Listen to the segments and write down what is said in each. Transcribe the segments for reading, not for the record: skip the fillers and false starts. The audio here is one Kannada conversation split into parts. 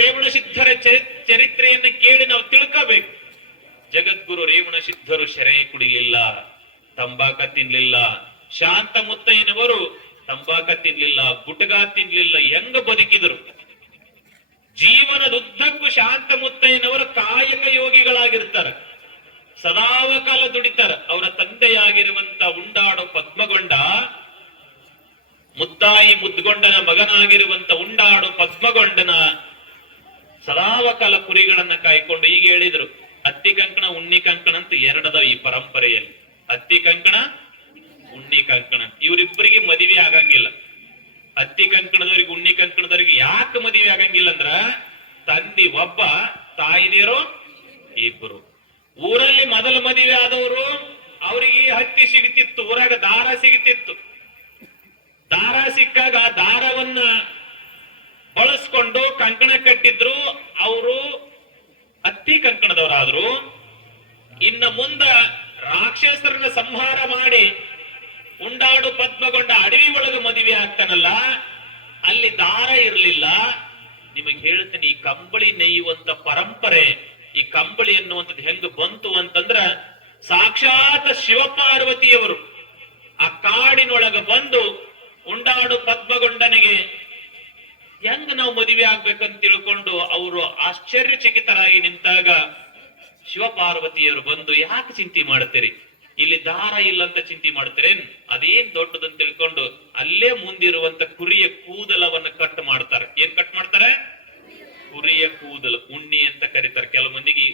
ರೇವಣ ಸಿದ್ಧರ ಚರಿತ್ರೆಯನ್ನು ಕೇಳಿ ನಾವು ತಿಳ್ಕೋಬೇಕು. ಜಗದ್ಗುರು ರೇವಣ ಸಿದ್ಧರು ಶೆರೆ ಕುಡಿಲಿಲ್ಲ, ತಂಬಾಕ ತಿನ್ಲಿಲ್ಲ. ಶಾಂತ ಮುತ್ತಯ್ಯನವರು ತಂಬಾಕ ತಿನ್ಲಿಲ್ಲ, ಗುಟಗ ತಿನ್ಲಿಲ್ಲ. ಹೆಂಗ ಬದುಕಿದರು? ಜೀವನದುದ್ದಕ್ಕೂ ಶಾಂತ ಮುತ್ತಯ್ಯನವರು ಕಾಯಕ ಯೋಗಿಗಳಾಗಿರ್ತಾರೆ, ಸದಾವಕಾಲ ದುಡಿತಾರೆ. ಅವರ ತಂದೆಯಾಗಿರುವಂತ ಉಂಡಾಡು ಪದ್ಮಗೊಂಡ, ಮುದ್ದಾಯಿ ಮುದ್ಗೊಂಡನ ಮಗನಾಗಿರುವಂತ ಉಂಡಾಡು ಪದ್ಮಗೊಂಡನ ಸದಾವಕಾಲ ಕುರಿಗಳನ್ನ ಕಾಯ್ಕೊಂಡು ಈಗ ಹೇಳಿದ್ರು, ಅತ್ತಿ ಕಂಕಣ ಉಣ್ಣಿ ಕಂಕಣ ಅಂತ ಎರಡದವ ಈ ಪರಂಪರೆಯಲ್ಲಿ. ಅತ್ತಿ ಕಂಕಣ ಉಣ್ಣಿ ಕಂಕಣ. ಇವರಿಬ್ಬರಿಗೆ ಮದುವೆ ಆಗಂಗಿಲ್ಲ. ಅತ್ತಿ ಕಂಕಣದವ್ರಿಗೆ ಉಣ್ಣಿ ಕಂಕಣದವ್ರಿಗೆ ಯಾಕೆ ಮದುವೆ ಆಗಂಗಿಲ್ಲ ಅಂದ್ರ, ತಂದಿ ಒಬ್ಬ, ತಾಯಿದೇರು ಇಬ್ಬರು. ಊರಲ್ಲಿ ಮೊದಲ ಮದುವೆ ಆದವರು ಅವರಿಗೆ ಹತ್ತಿ ಸಿಗ್ತಿತ್ತು, ಊರಾಗ ದಾರ ಸಿಗ್ತಿತ್ತು. ದಾರ ಸಿಕ್ಕಾಗ ದಾರವನ್ನ ಬಳಸ್ಕೊಂಡು ಕಂಕಣ ಕಟ್ಟಿದ್ರು. ಅವರು ಅತ್ತಿ ಕಂಕಣದವರಾದ್ರು. ಇನ್ನ ಮುಂದ ರಾಕ್ಷಸರನ್ನ ಸಂಹಾರ ಮಾಡಿ ಉಂಡಾಡು ಪದ್ಮಗೊಂಡ ಅಡವಿ ಒಳಗೆ ಮದುವೆ ಆಗ್ತಾನಲ್ಲ, ಅಲ್ಲಿ ದಾರ ಇರಲಿಲ್ಲ. ನಿಮಗೆ ಹೇಳ್ತೀನಿ, ಈ ಕಂಬಳಿ ನೇಯುವಂತ ಪರಂಪರೆ, ಈ ಕಂಬಳಿ ಅನ್ನುವಂಥದ್ದು ಹೆಂಗ ಬಂತು ಅಂತಂದ್ರ, ಸಾಕ್ಷಾತ್ ಶಿವಪಾರ್ವತಿಯವರು ಆ ಕಾಡಿನೊಳಗ ಬಂದು ಉಂಡಾಡು ಪದ್ಮಗೊಂಡನಿಗೆ ಹೆಂಗ ನಾವು ಮದುವೆ ಆಗ್ಬೇಕಂತ ತಿಳ್ಕೊಂಡು ಅವರು ಆಶ್ಚರ್ಯಚಕಿತರಾಗಿ ನಿಂತಾಗ ಶಿವಪಾರ್ವತಿಯವರು ಬಂದು, ಯಾಕೆ ಚಿಂತೆ ಮಾಡ್ತೀರಿ? ಇಲ್ಲಿ ದಾರ ಇಲ್ಲ ಅಂತ ಚಿಂತೆ ಮಾಡ್ತೀರೇನ್? ಅದೇನ್ ದೊಡ್ಡದಂತ ತಿಳ್ಕೊಂಡು ಅಲ್ಲೇ ಮುಂದಿರುವಂತ ಕುರಿಯ ಕೂದಲವನ್ನ ಕಟ್ ಮಾಡ್ತಾರೆ. ಏನ್ ಕಟ್ ಮಾಡ್ತಾರೆ? ಕುರಿಯ ಕೂದಲು, ಉಣ್ಣಿ ಅಂತ ಕರೀತಾರೆ. ಕೆಲವು ಮಂದಿಗೆ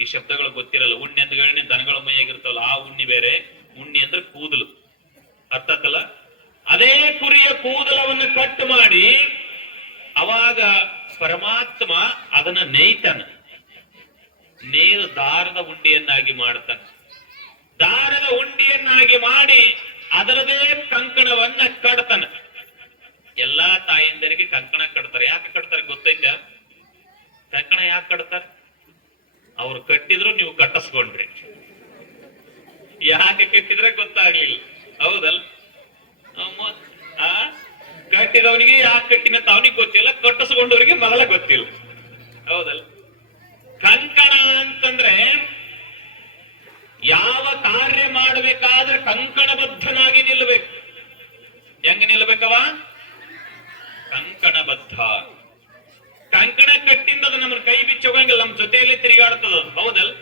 ಈ ಶಬ್ದಗಳು ಗೊತ್ತಿರಲ್ಲ. ಉಣ್ಣಿ ಅಂದ್ಗಳೇ ದನಗಳ ಮೈಯಾಗಿರ್ತಾವಲ್ಲ, ಆ ಉಣ್ಣಿ ಬೇರೆ. ಉಣ್ಣಿ ಅಂದ್ರೆ ಕೂದಲು, ಅರ್ಥ ಆತಲ್ಲ? ಅದೇ ಕುರಿಯ ಕೂದಲವನ್ನು ಕಟ್ ಮಾಡಿ ಅವಾಗ ಪರಮಾತ್ಮ ಅದನ್ನ ನೇಯ್ತಾನ. ನೇರು ದಾರದ ಉಂಡಿಯನ್ನಾಗಿ ಮಾಡ್ತಾನೆ. ದಾರದ ಉಂಡಿಯನ್ನಾಗಿ ಮಾಡಿ ಅದರದೇ ಕಂಕಣವನ್ನ ಕಡ್ತಾನ. ಎಲ್ಲಾ ತಾಯಿಂದರಿಗೆ ಕಂಕಣ ಕಟ್ತಾರೆ. ಯಾಕೆ ಕಟ್ತಾರೆ ಗೊತ್ತೈತ? ಕಂಕಣ ಯಾಕೆ ಕಟ್ತಾರೆ? ಅವ್ರು ಕಟ್ಟಿದ್ರು, ನೀವು ಕಟ್ಟಿಸ್ಕೊಂಡ್ರಿ. ಯಾಕೆ ಕಟ್ಟಿದ್ರೆ ಗೊತ್ತಾಗ್ಲಿಲ್ಲ, ಹೌದಲ್ಲ? ಕಟ್ಟಿದವನಿಗೆ ಯಾಕೆ ಕಟ್ಟಿನಂತ ಅವನಿಗೆ ಗೊತ್ತಿಲ್ಲ, ಕಟ್ಟಿಸ್ಕೊಂಡವರಿಗೆ ಮೊದಲ ಗೊತ್ತಿಲ್ಲ, ಹೌದಲ್ಲ? ಕಂಕಣ ಅಂತಂದ್ರೆ ಯಾವ ಕಾರ್ಯ ಮಾಡಬೇಕಾದ್ರೆ ಕಂಕಣಬದ್ಧನಾಗಿ ನಿಲ್ಲಬೇಕು. ಹೆಂಗ ನಿಲ್ಲಬೇಕವ? ಕಂಕಣಬದ್ಧ. ಕಂಕಣ ಕಟ್ಟಿಂದ ಅದು ನಮ್ಮನ್ನ ಕೈ ಬಿಚ್ಚಿ ಹೋಗಂಗಿಲ್ಲ, ನಮ್ಮ ಜೊತೆಯಲ್ಲಿ ತಿರುಗಾಡ್ತದ, ಹೌದಲ್?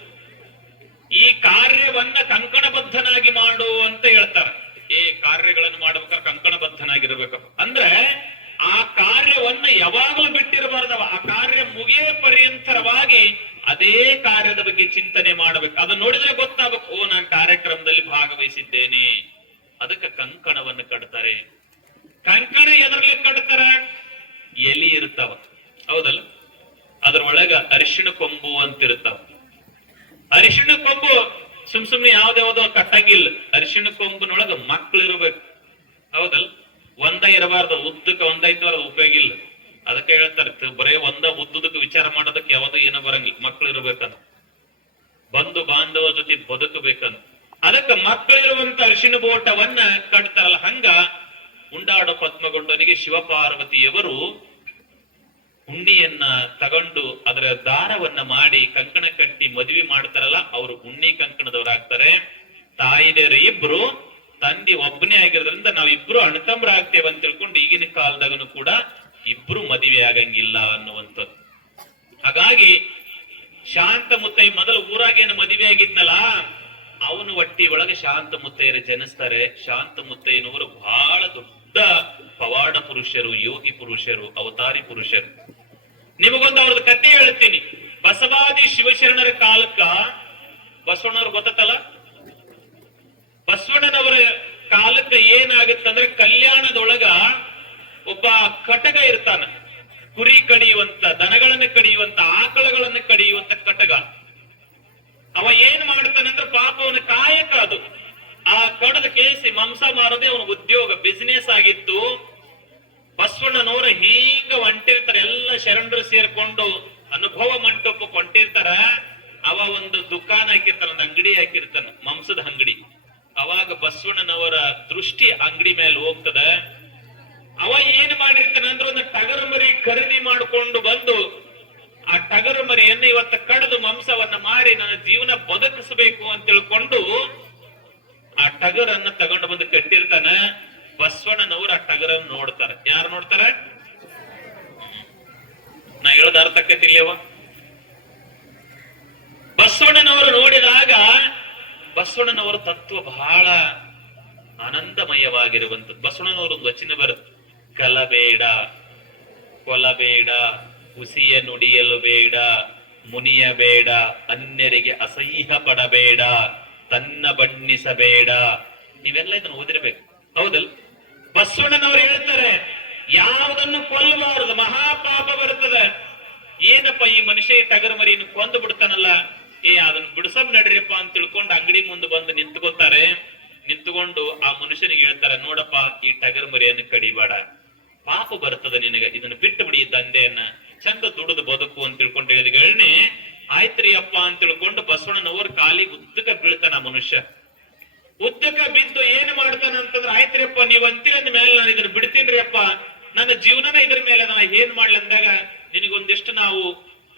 ಈ ಕಾರ್ಯವನ್ನ ಕಂಕಣಬದ್ಧನಾಗಿ ಮಾಡು ಅಂತ ಹೇಳ್ತಾರೆ. ಈ ಕಾರ್ಯಗಳನ್ನು ಮಾಡ್ಬೇಕಾದ್ರೆ ಕಂಕಣಬದ್ಧನಾಗಿರ್ಬೇಕಪ್ಪ. ಅಂದ್ರೆ ಆ ಕಾರ್ಯವನ್ನ ಯಾವಾಗಲೂ ಬಿಟ್ಟಿರಬಾರ್ದವ. ಆ ಕಾರ್ಯ ಮುಗಿಯ ಪರ್ಯಂತರವಾಗಿ ಅದೇ ಕಾರ್ಯದ ಬಗ್ಗೆ ಚಿಂತನೆ ಮಾಡಬೇಕು. ಅದನ್ನ ನೋಡಿದ್ರೆ ಗೊತ್ತಾಗಬೇಕು, ಓ, ನಾನು ಕಾರ್ಯಕ್ರಮದಲ್ಲಿ ಭಾಗವಹಿಸಿದ್ದೇನೆ. ಅದಕ್ಕೆ ಕಂಕಣವನ್ನು ಕಟ್ತಾರೆ. ಕಂಕಣ ಎದರಲ್ಲಿ ಕಟ್ತಾರ? ಎಲಿ ಇರ್ತಾವ, ಹೌದಲ್ಲ? ಅದ್ರೊಳಗ ಅರಿಶಿಣ ಕೊಂಬು ಅಂತ ಇರ್ತಾವ. ಅರಿಶಿಣ ಕೊಂಬು ಸುಮ್ನೆ ಯಾವ್ದಾವ್ದೋ ಕಟ್ಟಂಗಿಲ್ಲ. ಅರಿಶಿಣ ಕೊಂಬಿನೊಳಗ ಮಕ್ಳು ಇರ್ಬೇಕು, ಹೌದಲ್ಲ? ಒಂದ ಇರಬಾರ್ದು, ಉದ್ದಕ್ಕೆ ಒಂದ ಇದ್ದವ್ರ ಉಪಯೋಗ ಇಲ್ಲ. ಅದಕ್ಕೆ ಹೇಳ್ತಾರೆ, ಬರೇ ಒಂದ ಉದ್ದುದಕ್ಕೆ ವಿಚಾರ ಮಾಡೋದಕ್ಕೆ ಯಾವ್ದು ಏನೋ ಬರಂಗಿಲ್ಲ. ಮಕ್ಳು ಇರ್ಬೇಕಂತ, ಬಂಧು ಬಾಂಧವ ಜೊತೆ ಬದುಕಬೇಕಂತ. ಅದಕ್ಕೆ ಮಕ್ಕಳಿರುವಂತ ಅರಿಶಿಣ ಬೋಟವನ್ನ ಕಟ್ತಾರಲ್ಲ, ಹಂಗ ಉಂಡಾಡೋ ಪದ್ಮಗೊಂಡನಿಗೆ ಶಿವಪಾರ್ವತಿಯವರು ಉಣ್ಣಿಯನ್ನ ತಗೊಂಡು ಅದರ ದಾರವನ್ನ ಮಾಡಿ ಕಂಕಣ ಕಟ್ಟಿ ಮದುವೆ ಮಾಡ್ತಾರಲ್ಲ, ಅವರು ಉಣ್ಣಿ ಕಂಕಣದವರಾಗ್ತಾರೆ. ತಾಯಿದೇರು ಇಬ್ರು, ತಂದೆ ಒಬ್ಬನೇ ಆಗಿರೋದ್ರಿಂದ ನಾವಿಬ್ರು ಅಣ್ತಂಬ್ರ ಆಗ್ತೇವೆ ಅಂತ ತಿಳ್ಕೊಂಡು ಈಗಿನ ಕಾಲದಾಗನು ಕೂಡ ಇಬ್ರು ಮದುವೆ ಆಗಂಗಿಲ್ಲ ಅನ್ನುವಂಥದ್ದು. ಹಾಗಾಗಿ ಶಾಂತ ಮುತ್ತಯ್ಯ ಮೊದಲು ಊರಾಗೇನು ಮದುವೆ ಆಗಿದ್ನಲ್ಲ, ಅವನು ಒಟ್ಟಿ ಒಳಗೆ ಶಾಂತ ಮುತ್ತಯ್ಯರು ಜನಿಸ್ತಾರೆ. ಶಾಂತ ಮುತ್ತಯ್ಯನವರು ಬಹಳ ದೊಡ್ಡ ಪವಾಡ ಪುರುಷರು, ಯೋಗಿ ಪುರುಷರು, ಅವತಾರಿ ಪುರುಷರು. ನಿಮಗೊಂದು ಅವ್ರದ್ದು ಕಥೆ ಹೇಳ್ತೀನಿ. ಬಸವಾದಿ ಶಿವಶರಣರ ಕಾಲಕ್ಕ ಬಸವಣ್ಣವ್ರು ಗೊತ್ತಲ್ಲ, ಬಸವಣ್ಣನವರ ಕಾಲಕ್ಕೆ ಏನಾಗುತ್ತಂದ್ರೆ, ಕಲ್ಯಾಣದೊಳಗ ಒಬ್ಬ ಕಟಗ ಇರ್ತಾನ. ಕುರಿ ಕಡಿಯುವಂತ, ದನಗಳನ್ನ ಕಡಿಯುವಂತ, ಆಕಳಗಳನ್ನ ಕಡಿಯುವಂತ ಕಟಗ. ಅವ ಏನ್ ಮಾಡ್ತಾನಂದ್ರೆ, ಪಾಪ ಅವನ ಕಾಯಕ ಅದು. ಆ ಕಡದ ಕೇಸಿ ಮಾಂಸ ಮಾರೋದೇ ಅವನ ಉದ್ಯೋಗ, ಬಿಸಿನೆಸ್ ಆಗಿತ್ತು. ಬಸವಣ್ಣನವರು ಹೀಗ ಹೊಂಟಿರ್ತಾರೆ, ಎಲ್ಲ ಶರಣರು ಸೇರ್ಕೊಂಡು ಅನುಭವ ಮಂಟಪಕ್ಕೆ ಹೊಂಟಿರ್ತಾರ. ಅವ ಒಂದು ದುಕಾನ್ ಹಾಕಿರ್ತಾನ, ಒಂದು ಅಂಗಡಿ ಹಾಕಿರ್ತಾನ, ಮಾಂಸದ ಅಂಗಡಿ. ಅವಾಗ ಬಸವಣ್ಣನವರ ದೃಷ್ಟಿ ಅಂಗಡಿ ಮೇಲೆ ಹೋಗ್ತದ. ಅವ ಏನ್ ಮಾಡಿರ್ತಾನ ಅಂದ್ರೆ, ಒಂದು ಟಗರು ಮರಿ ಖರೀದಿ ಮಾಡಿಕೊಂಡು ಬಂದು ಆ ಟಗರು ಮರಿಯನ್ನು ಇವತ್ತು ಕಡಿದು ಮಾಂಸವನ್ನ ಮಾರಿ ನನ್ನ ಜೀವನ ಬದುಕಿಸಬೇಕು ಅಂತ ತಿಳ್ಕೊಂಡು ಆ ಟಗರನ್ನ ತಗೊಂಡು ಬಂದು ಕಟ್ಟಿರ್ತಾನ. ಬಸವಣ್ಣನವರು ಆ ಟಗರನ್ನು ನೋಡ್ತಾರೆ. ಯಾರು ನೋಡ್ತಾರ? ನಾ ಹೇಳೋದ ಅರ್ಥಕ್ಕತ್ತಿಲ್ಲವ? ಬಸವಣ್ಣನವರು ನೋಡಿದಾಗ ಬಸವಣ್ಣನವರ ತತ್ವ ಬಹಳ ಆನಂದಮಯವಾಗಿರುವಂತದ್ದು. ಬಸವಣ್ಣನವರು ಒಂದು ವಚನ ಬರುತ್ತೆ, ಕಲಬೇಡ, ಕೊಲಬೇಡ, ಹುಸಿಯ ನುಡಿಯಲು ಬೇಡ, ಮುನಿಯಬೇಡ, ಅನ್ಯರಿಗೆ ಅಸಹ್ಯ ಪಡಬೇಡ, ತನ್ನ ಬಣ್ಣಿಸಬೇಡ. ನೀವೆಲ್ಲ ಇದನ್ನು ಓದಿರ್ಬೇಕು, ಹೌದಲ್? ಬಸವಣ್ಣನವರು ಹೇಳ್ತಾರೆ, ಯಾವುದನ್ನು ಕೊಲ್ಲಬಾರದು, ಮಹಾಪಾಪ ಬರ್ತದೆ. ಏನಪ್ಪ ಈ ಮನುಷ್ಯ ಟಗರು ಮರಿಯನ್ನು ಕೊಂದು ಬಿಡ್ತಾನಲ್ಲ, ಅದನ್ನ ಬಿಡಿಸಮ್ ನಡ್ರಿಯಪ್ಪ ಅಂತ ತಿಳ್ಕೊಂಡು ಅಂಗಡಿ ಮುಂದೆ ಬಂದು ನಿಂತ್ಕೋತಾರೆ. ನಿಂತ್ಕೊಂಡು ಆ ಮನುಷ್ಯನಿಗೆ ಹೇಳ್ತಾರೆ, ನೋಡಪ್ಪ ಈ ಟಗರು ಮರಿಯನ್ನು ಕಡಿಬೇಡ, ಪಾಪ ಬರ್ತದೆ ನಿನಗೆ, ಇದನ್ನ ಬಿಟ್ಟು ಬಿಡಿ, ದಂಧೆಯನ್ನ ಚಂದ ದುಡಿದು ಬದುಕು ಅಂತ ತಿಳ್ಕೊಂಡು ಹೇಳಿದ್ಗಳನ್ನೇ ಆಯ್ತ್ರಿ ಅಪ್ಪ ಅಂತ ತಿಳ್ಕೊಂಡು ಬಸವಣ್ಣನವ್ರ ಕಾಲಿಗೆ ಉದ್ದಕ ಬೀಳ್ತಾನ. ಮನುಷ್ಯ ಉದ್ದಕ ಬಿದ್ದು ಏನ್ ಮಾಡ್ತಾನ ಅಂತಂದ್ರೆ, ಆಯ್ತ್ರಿಯಪ್ಪ ನೀವ್ ಅಂತೀರಂದ ಮೇಲೆ ನಾನು ಇದನ್ನ ಬಿಡ್ತೀನ್ರಿ ಅಪ್ಪ, ನನ್ನ ಜೀವನನ ಇದ್ರ ಮೇಲೆ ನಾ ಏನ್ ಮಾಡ್ಲಿ ಅಂದಾಗ, ನಿನಗೊಂದಿಷ್ಟು ನಾವು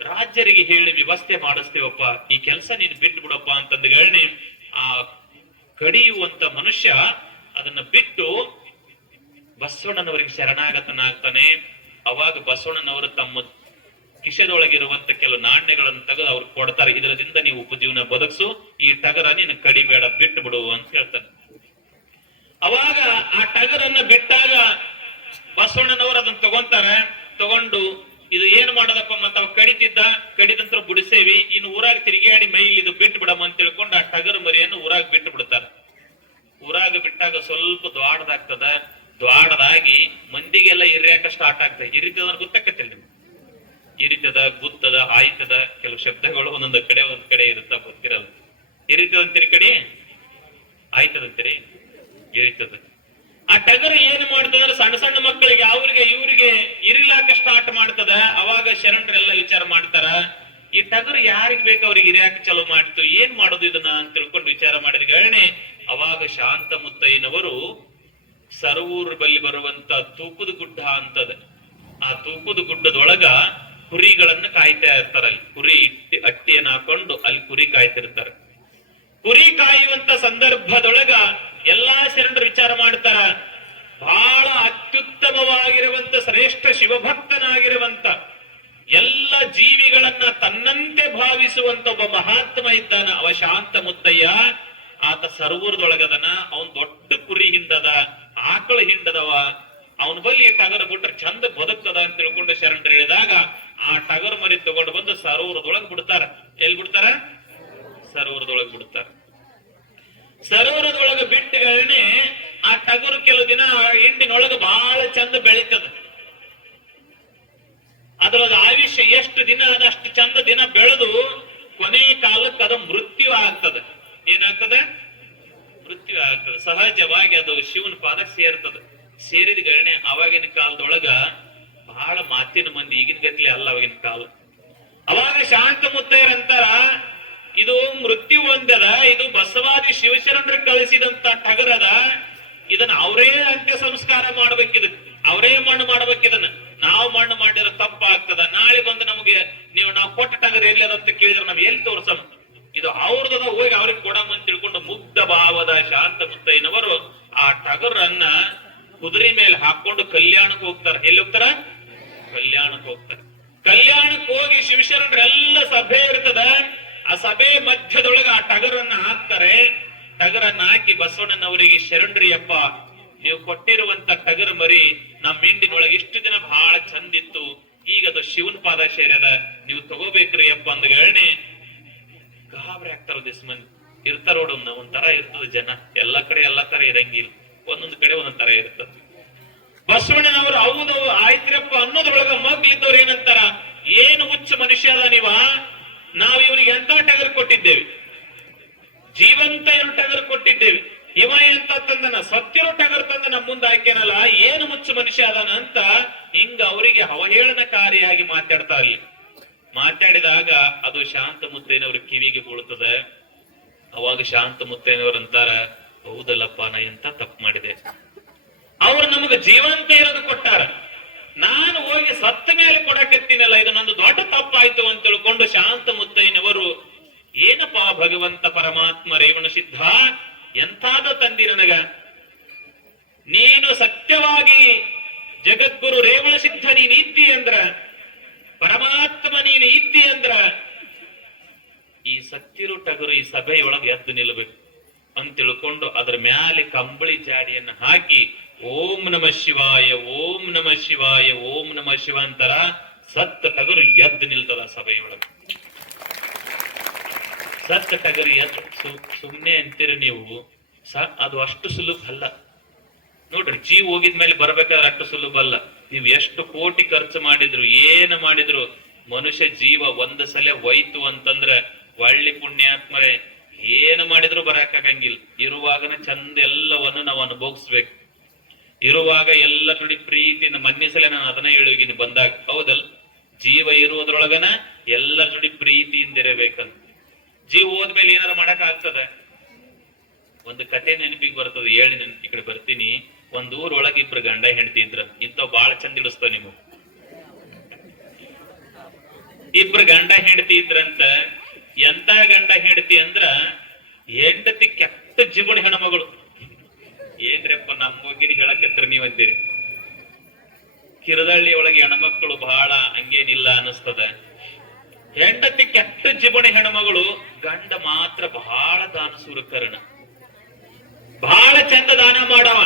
ರಾಜ್ಯರಿಗೆ ಹೇಳಿ ವ್ಯವಸ್ಥೆ ಮಾಡಿಸ್ತೇವಪ್ಪ, ಈ ಕೆಲಸ ನೀನ್ ಬಿಟ್ಟು ಬಿಡಪ್ಪ ಅಂತಂದ್ಗಳನ್ನೇ ಆ ಕಡಿಯುವಂತ ಮನುಷ್ಯ ಅದನ್ನ ಬಿಟ್ಟು ಬಸವಣ್ಣನವರಿಗೆ ಶರಣಾಗತನಾಗ್ತಾನೆ. ಅವಾಗ ಬಸವಣ್ಣನವರು ತಮ್ಮ ಕಿಶೆದೊಳಗಿರುವಂತ ಕೆಲವು ನಾಣ್ಯಗಳನ್ನು ತೆಗೆದು ಅವ್ರಿಗೆ ಕೊಡ್ತಾರೆ, ಇದರಿಂದ ನೀವು ಉಪಜೀವನ ಬದುಕ್ಸು, ಈ ಟಗರ ನೀನು ಕಡಿಬೇಡ, ಬಿಟ್ಟು ಬಿಡು ಅಂತ ಹೇಳ್ತಾನೆ. ಅವಾಗ ಆ ಟಗರನ್ನ ಬಿಟ್ಟಾಗ ಬಸವಣ್ಣನವರು ಅದನ್ನ ತಗೊಂತಾರೆ. ತಗೊಂಡು ಇದು ಏನ್ ಮಾಡೋದಪ್ಪ, ಮತ್ತ ಅವ್ ಕಡಿದಂತ್ರ ಬಿಡಿಸೇವಿ, ಇನ್ನು ಊರಾಗ ತಿರುಗಾಡಿ ಮೈ ಇದು ಬಿಟ್ಟು ಬಿಡಮ್ಮ ಅಂತ ತಿಳ್ಕೊಂಡು ಆ ಟಗರು ಮರಿಯನ್ನು ಊರಾಗ ಬಿಟ್ಟು ಬಿಡ್ತಾರೆ. ಊರಾಗ ಬಿಟ್ಟಾಗ ಸ್ವಲ್ಪ ದ್ವಾಡದಾಗ್ತದ. ದ್ವಾಡದಾಗಿ ಮಂದಿಗೆಲ್ಲ ಇರ್ಯಾಕ ಸ್ಟಾರ್ಟ್ ಆಗ್ತದೆ. ಇರಿತದ ಗೊತ್ತಾಕತ್ತಿಲ್ಲ ನಿಮ್ಗೆ? ಇರಿತದ, ಗುತ್ತದ, ಆಯ್ತದ, ಕೆಲವು ಶಬ್ದಗಳು ಒಂದೊಂದ್ ಕಡೆ ಇರುತ್ತ, ಗೊತ್ತಿರಲ್ಲ. ಇರಿತದ ಅಂತೀರಿ ಕಡೆ, ಆಯ್ತದಂತೀರಿ, ಇರಿತದ. ಆ ಟಗರು ಏನ್ ಮಾಡ್ತದಂದ್ರೆ ಸಣ್ಣ ಸಣ್ಣ ಮಕ್ಕಳಿಗೆ ಅವ್ರಿಗೆ ಇವ್ರಿಗೆ ಇರಿಲಾಕ ಸ್ಟಾರ್ಟ್ ಮಾಡ್ತದ. ಅವಾಗ ಶರಣರೆಲ್ಲ ವಿಚಾರ ಮಾಡ್ತಾರ, ಈ ಟಗರು ಯಾರಿಗ್ ಬೇಕು ಅವ್ರಿಗೆ ಇರ್ಯಾಕ ಚಲೋ ಮಾಡ್ತು, ಏನ್ ಮಾಡೋದು ಇದನ್ನ ಅಂತ ತಿಳ್ಕೊಂಡು ವಿಚಾರ ಮಾಡಿದ್ಗಳೇ ಅವಾಗ ಶಾಂತ ಮುತ್ತಯ್ಯನವರು ಸರವೂರ್ ಬಳಿ ಬರುವಂತ ತೂಕದ ಗುಡ್ಡ ಅಂತದ. ಆ ತೂಕದ ಗುಡ್ಡದೊಳಗ ಕುರಿಗಳನ್ನ ಕಾಯ್ತಾ ಇರ್ತಾರ. ಅಲ್ಲಿ ಕುರಿ ಅಟ್ಟಿಯನ್ನ ಹಾಕೊಂಡು ಅಲ್ಲಿ ಕುರಿ ಕಾಯ್ತಿರ್ತಾರೆ. ಕುರಿ ಕಾಯುವಂತ ಸಂದರ್ಭದೊಳಗ ಎಲ್ಲಾ ಶರಣರು ವಿಚಾರ ಮಾಡ್ತಾರ, ಬಹಳ ಅತ್ಯುತ್ತಮವಾಗಿರುವಂತ ಶ್ರೇಷ್ಠ ಶಿವಭಕ್ತನಾಗಿರುವಂತ ಎಲ್ಲ ಜೀವಿಗಳನ್ನ ತನ್ನಂತೆ ಭಾವಿಸುವಂತ ಒಬ್ಬ ಮಹಾತ್ಮ ಇದ್ದಾನ, ಅವ ಶಾಂತ ಮುತ್ತಯ್ಯ. ಆತ ಸರವೂರದೊಳಗದನ, ಅವನ್ ದೊಡ್ಡ ಕುರಿ ಹಿಂದದ, ಆಕಳ ಹಿಂಡದವ, ಅವನ ಬಳಿ ಟಗರು ಬಿಟ್ರೆ ಚಂದ ಬದುಕ್ತದ ಅಂತ ತಿಳ್ಕೊಂಡು ಶರಣರು ಹೇಳಿದಾಗ ಆ ಟಗರು ಮರಿ ತಗೊಂಡು ಬಂದು ಸರೋವರದೊಳಗ್ ಬಿಡ್ತಾರ. ಎಲ್ಲಿ ಬಿಡ್ತಾರ? ಸರೋವರದೊಳಗ್ ಬಿಡ್ತಾರ. ಸರೋವರದೊಳಗ ಬಿಟ್ಟುಗಳನ್ನೇ ಆ ಟಗರು ಕೆಲವು ದಿನ ಹಿಂಡಿನೊಳಗ ಬಹಳ ಚಂದ ಬೆಳೀತದ. ಅದ್ರೊಳಗ ಆಯುಷ್ಯ ಎಷ್ಟು ದಿನ ಅದ ಅಷ್ಟು ಚಂದ ದಿನ ಬೆಳೆದು ಕೊನೆ ಕಾಲಕ್ಕೆ ಅದು ಮೃತ್ಯು ಆಗ್ತದ. ಏನಾಗ್ತದೆ? ಮೃತ್ಯು ಆಗ್ತದೆ. ಸಹಜವಾಗಿ ಅದು ಶಿವನ ಪಾದ ಸೇರ್ತದ. ಸೇರಿದ ಗಣನೆ ಅವಾಗಿನ ಕಾಲದೊಳಗ ಬಹಳ ಮಾತಿನ ಮಂದಿ, ಈಗಿನ ಗತ್ಲೆ ಅಲ್ಲ ಅವಾಗಿನ ಕಾಲ. ಅವಾಗ ಶಾಂತ ಮುತ್ತಯ್ಯರಂತಾರ, ಇದು ಮೃತ್ಯು ಒಂದದ, ಇದು ಬಸವಾದಿ ಶಿವಶರಣರು ಕಳಿಸಿದಂತ ಟಗರದ, ಇದನ್ನ ಅವರೇ ಅಂತ್ಯ ಸಂಸ್ಕಾರ ಮಾಡ್ಬೇಕಿದ, ಅವರೇ ಮಣ್ಣು ಮಾಡ್ಬೇಕಿದನ್ನ. ನಾವು ಮಣ್ಣು ಮಾಡಿದ್ರೆ ತಪ್ಪ ಆಗ್ತದ. ನಾಳೆ ಬಂದು ನಮಗೆ ನಾವು ಕೊಟ್ಟ ಟಗರ್ ಎಲ್ಲಿ ಅದಂತ ಕೇಳಿದ್ರೆ ನಾವ್ ಎಲ್ಲಿ ತೋರ್ಸಮ್, ಇದು ಅವ್ರದದ, ಹೋಗಿ ಅವ್ರಿಗೆ ಕೊಡಮ್ಮ ಅಂತ ತಿಳ್ಕೊಂಡು ಮುಗ್ಧ ಭಾವದ ಶಾಂತ ಮುತ್ತಯ್ಯನವರು ಆ ಟಗರನ್ನ ಕುದುರೆ ಮೇಲೆ ಹಾಕೊಂಡು ಕಲ್ಯಾಣಕ್ಕೆ ಹೋಗ್ತಾರ. ಎಲ್ಲಿ ಹೋಗ್ತಾರ? ಕಲ್ಯಾಣಕ್ಕೆ ಹೋಗ್ತಾರೆ. ಕಲ್ಯಾಣಕ್ಕೆ ಹೋಗಿ ಶಿವಶರಣರೆಲ್ಲ ಸಭೆ ಇರ್ತದ. ಆ ಸಭೆ ಮಧ್ಯದೊಳಗ ಆ ಟಗರನ್ನ ಹಾಕ್ತಾರೆ. ಟಗರನ್ನ ಹಾಕಿ ಬಸವಣ್ಣನವರಿಗೆ, ಶರಣರಿಯಪ್ಪ ನೀವು ಕೊಟ್ಟಿರುವಂತ ಟಗರ್ ಮರಿ ನಮ್ಮ ಹಿಂಡಿನೊಳಗೆ ಇಷ್ಟು ದಿನ ಬಹಳ ಚಂದಿತ್ತು, ಈಗ ಅದು ಶಿವನ್ ಪಾದ ಸೇರ್ಯದ, ನೀವು ತಗೋಬೇಕ್ರಿ ಅಪ್ಪ ಅಂದ್ಗಳೇ ಗಾಬರಿ ಆಗ್ತಾರ. ದಿಸ್ ಮಂದಿ ಇರ್ತಾರ ನೋಡ, ಒಂಥರ ಇರ್ತದ ಜನ, ಎಲ್ಲಾ ಕಡೆ ಇರಂಗಿಲ್ಲ, ಒಂದೊಂದು ಕಡೆ ಒಂದೊಂದ್ ತರ ಇರ್ತದ. ಬಸವಣ್ಣನವರು ಹೌದು ಆಯ್ತ್ರಪ್ಪ ಅನ್ನೋದ್ರೊಳಗ ಮಗ್ಲಿದ್ದವ್ರು ಏನಂತಾರ, ಏನು ಹುಚ್ಚ ಮನುಷ್ಯ ಅದ ನೀವ, ನಾವ್ ಇವನಿಗೆ ಎಂತ ಟಗರ್ ಕೊಟ್ಟಿದ್ದೇವೆ, ಜೀವಂತ ಇರೋ ಟಗರ್ ಕೊಟ್ಟಿದ್ದೇವೆ, ಇವ ಎಂತ ತಂದನ, ಸತ್ತಿರೋ ಟಗರ್ ತಂದ ನಮ್ಮ ಮುಂದೆ ಹಾಕ್ಯಾನಲ್ಲ, ಏನು ಹುಚ್ಚ ಮನುಷ್ಯ ಅದಾನ ಅಂತ ಹಿಂಗ ಅವರಿಗೆ ಅವಹೇಳನಕಾರಿಯಾಗಿ ಮಾತಾಡ್ತಾ ಇಲ್ಲಿ. ಮಾತಾಡಿದಾಗ ಅದು ಶಾಂತ ಮುತ್ತಯ್ಯನವ್ರ ಕಿವಿಗೆ ಬೀಳ್ತದೆ. ಅವಾಗ ಶಾಂತ ಮುತ್ತಯ್ಯನವ್ರಂತಾರ, ಹೌದಲ್ಲಪ್ಪ ನಾ ಎಂತ ತಪ್ಪು ಮಾಡಿದೆ, ಅವ್ರು ನಮಗ ಜೀವಂತ ಇರೋದು ಕೊಟ್ಟಾರ, ನಾನು ಹೋಗಿ ಸತ್ತ ಮೇಲೆ ಕೊಡಕತ್ತೀನಲ್ಲ, ಇದು ನಂದು ದೊಡ್ಡ ತಪ್ಪಾಯ್ತು ಅಂತ ತಿಳ್ಕೊಂಡು ಶಾಂತ ಮುತ್ತಯ್ಯನವರು, ಏನಪ್ಪಾ ಭಗವಂತ ಪರಮಾತ್ಮ ರೇವಣ ಸಿದ್ಧ ಎಂತಾದ ತಂದಿ ನನಗ, ನೀನು ಸತ್ಯವಾಗಿ ಜಗದ್ಗುರು ರೇವಣ ಸಿದ್ಧ ನೀನ್ ಇದ್ದಿ ಅಂದ್ರ, ಪರಮಾತ್ಮ ನೀನು ಇದ್ದಿ ಅಂದ್ರ ಈ ಸತ್ತಿರು ಟಗರು ಈ ಸಭೆಯೊಳಗೆ ಎದ್ದು ನಿಲ್ಲಬೇಕು ಅಂತ ತಿಳ್ಕೊಂಡು ಅದ್ರ ಮ್ಯಾಲೆ ಕಂಬಳಿ ಜಾಡಿಯನ್ನ ಹಾಕಿ ಓಂ ನಮ ಶಿವಾಯ ಓಂ ನಮ ಶಿವಾಯ ಓಂ ನಮ ಶಿವ ಅಂತಾರ. ಸತ್ತ ಟಗರು ಎದ್ದು ನಿಲ್ತದ ಸಭೆಯೊಳಗೆ. ಸತ್ತ ಟಗರು ಎದ್ದು ಸುಮ್ನೆ ಅಂತೀರಿ ನೀವು, ಅದು ಅಷ್ಟು ಸುಲಭ ಅಲ್ಲ ನೋಡ್ರಿ. ಜೀವ ಹೋಗಿದ್ಮೇಲೆ ಬರ್ಬೇಕಾದ್ರೆ ಅಷ್ಟು ಸುಲಭ ಅಲ್ಲ. ನೀವು ಎಷ್ಟು ಕೋಟಿ ಖರ್ಚು ಮಾಡಿದ್ರು ಏನು ಮಾಡಿದ್ರು ಮನುಷ್ಯ ಜೀವ ಒಂದ್ ಸಲ ಹೋಯ್ತು ಅಂತಂದ್ರ ಒಳ್ಳೆ ಪುಣ್ಯಾತ್ಮರೇ ಏನು ಮಾಡಿದ್ರು ಬರಕಾಗಂಗಿಲ್ಲ. ಇರುವಾಗನ ಚಂದ ಎಲ್ಲವನ್ನು ನಾವು ಅನುಭವಿಸ್ಬೇಕು. ಇರುವಾಗ ಎಲ್ಲ ನೋಡಿ ಪ್ರೀತಿಯಿಂದ ಮನ್ನಿಸಲೇ ನಾನು ಅದನ್ನ ಹೇಳೋಗಿನಿ ಬಂದಾಗ, ಹೌದಲ್? ಜೀವ ಇರುವುದ್ರೊಳಗನ ಎಲ್ಲ ನೋಡಿ ಪ್ರೀತಿಯಿಂದ ಇರಬೇಕಂತ. ಜೀವ ಹೋದ್ಮೇಲೆ ಏನಾರ ಮಾಡಕ್ ಆಗ್ತದ? ಒಂದು ಕತೆ ನೆನಪಿಗೆ ಬರ್ತದೆ, ಹೇಳಿ ನೆನಪಿ ಕಡೆ ಬರ್ತೀನಿ. ಒಂದ್ ಊರೊಳಗೆ ಇಬ್ರು ಗಂಡ ಹೆಂಡತಿ ಇದ್ರ, ಇಂಥವ್ ಬಾಳ ಚಂದ ಇಳಿಸ್ತಾವ ನೀವು. ಇಬ್ರು ಗಂಡ ಹೆಂಡತಿ ಇದ್ರಂತ. ಎಂತ ಗಂಡ ಹೆಂಡತಿ ಅಂದ್ರ, ಹೆಂಡತಿ ಕೆಟ್ಟ ಜಿಗುಣ ಹೆಣ್ಮಗಳು. ಏನ್ರಪ್ಪ ನಮ್ಮ ಬಗ್ಗೆ ಹೇಳಕತ್ರ ನೀವ್ ಅಂತೀರಿ. ಕಿರದಳ್ಳಿ ಒಳಗೆ ಹೆಣ್ಮಕ್ಳು ಬಹಳ ಹಂಗೇನಿಲ್ಲ ಅನಿಸ್ತದ. ಹೆಂಡತಿ ಕೆಟ್ಟ ಜಿಗುಣ ಹೆಣ್ಮಗಳು, ಗಂಡ ಮಾತ್ರ ಬಹಳ ದಾನಸೂರಕರಣ, ಬಹಳ ಚಂದ ದಾನ ಮಾಡವ.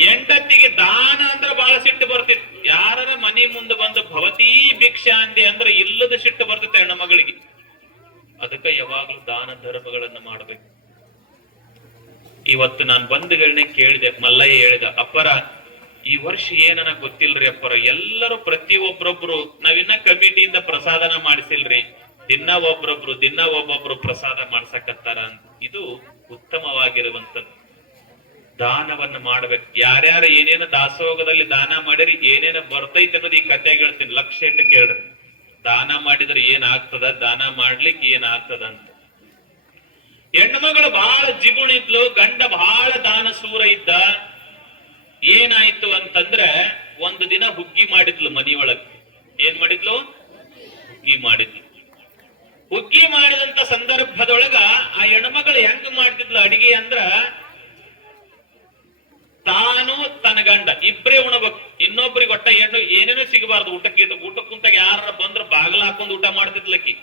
ಹೆಂಡತಿಗೆ ದಾನ ಅಂದ್ರ ಬಹಳ ಸಿಟ್ಟು ಬರ್ತಿತ್ತು. ಯಾರ ಮನಿ ಮುಂದೆ ಬಂದು ಭವತೀ ಭಿಕ್ಷಾ ಅಂದೆ ಅಂದ್ರೆ ಇಲ್ಲದ ಸಿಟ್ಟು ಬರ್ತಿತ್ತು ಹೆಣ್ಮಗಳಿಗೆ. ಅದಕ್ಕೆ ಯಾವಾಗ್ಲೂ ದಾನ ಧರ್ಮಗಳನ್ನ ಮಾಡ್ಬೇಕು. ಇವತ್ತು ನಾನು ಬಂಧುಗಳನ್ನೇ ಕೇಳಿದೆ, ಮಲ್ಲಯ್ಯ ಹೇಳಿದ, ಅಪ್ಪರ ಈ ವರ್ಷ ಏನನ ಗೊತ್ತಿಲ್ರಿ ಅಪ್ಪರ, ಎಲ್ಲರೂ ಪ್ರತಿಯೊಬ್ಬರೊಬ್ರು ನಾವಿನ್ನ ಕಮಿಟಿಯಿಂದ ಪ್ರಸಾದನ ಮಾಡಿಸಿಲ್ರಿ, ದಿನ ಒಬ್ಬೊಬ್ರು ಪ್ರಸಾದ ಮಾಡ್ಸಕತ್ತಾರ ಅಂತ. ಇದು ಉತ್ತಮವಾಗಿರುವಂತದ್ದು. ದಾನವನ್ನ ಮಾಡ್ಬೇಕು. ಯಾರ್ಯಾರು ಏನೇನು ದಾಸೋಗದಲ್ಲಿ ದಾನ ಮಾಡಿರಿ, ಏನೇನು ಬರ್ತೈತೆ ಅನ್ನೋದು ಈ ಕತೆ ಹೇಳ್ತೀನಿ, ಲಕ್ಷ್ಯ ಇಟ್ಟು ಕೇಳ್ರಿ. ದಾನ ಮಾಡಿದ್ರೆ ಏನಾಗ್ತದ, ದಾನ ಮಾಡ್ಲಿಕ್ಕೆ ಏನಾಗ್ತದ ಅಂತ. ಹೆಣ್ಮಗಳು ಬಹಳ ಜಿಗುಣಿದ್ಲು, ಗಂಡ ಬಹಳ ದಾನ ಸೂರ ಇದ್ದ. ಏನಾಯ್ತು ಅಂತಂದ್ರೆ, ಒಂದು ದಿನ ಹುಗ್ಗಿ ಮಾಡಿದ್ಲು ಮನಿಯೊಳಗೆ. ಏನ್ ಮಾಡಿದ್ಲು? ಹುಗ್ಗಿ ಮಾಡಿದ್ಲು. ಹುಗ್ಗಿ ಮಾಡಿದಂತ ಸಂದರ್ಭದೊಳಗ ಆ ಹೆಣ್ಮಗಳು ಹೆಂಗ್ ಮಾಡ್ತಿದ್ಲು ಅಡಿಗೆ ಅಂದ್ರ, ತಾನು ತನ್ನ ಗಂಡ ಇಬ್ರೇ ಉಣಬೇಕು, ಇನ್ನೊಬ್ರಿಗೆ ಒಟ್ಟ ಏನೇನೋ ಸಿಗಬಾರ್ದು. ಊಟಕ್ಕೆ ಕುಂತಾಗ ಯಾರ ಬಂದ್ರ ಬಾಗಲ ಹಾಕೊಂಡ್ ಊಟ ಮಾಡ್ತಿದ್ಲಕ್ಕಿ.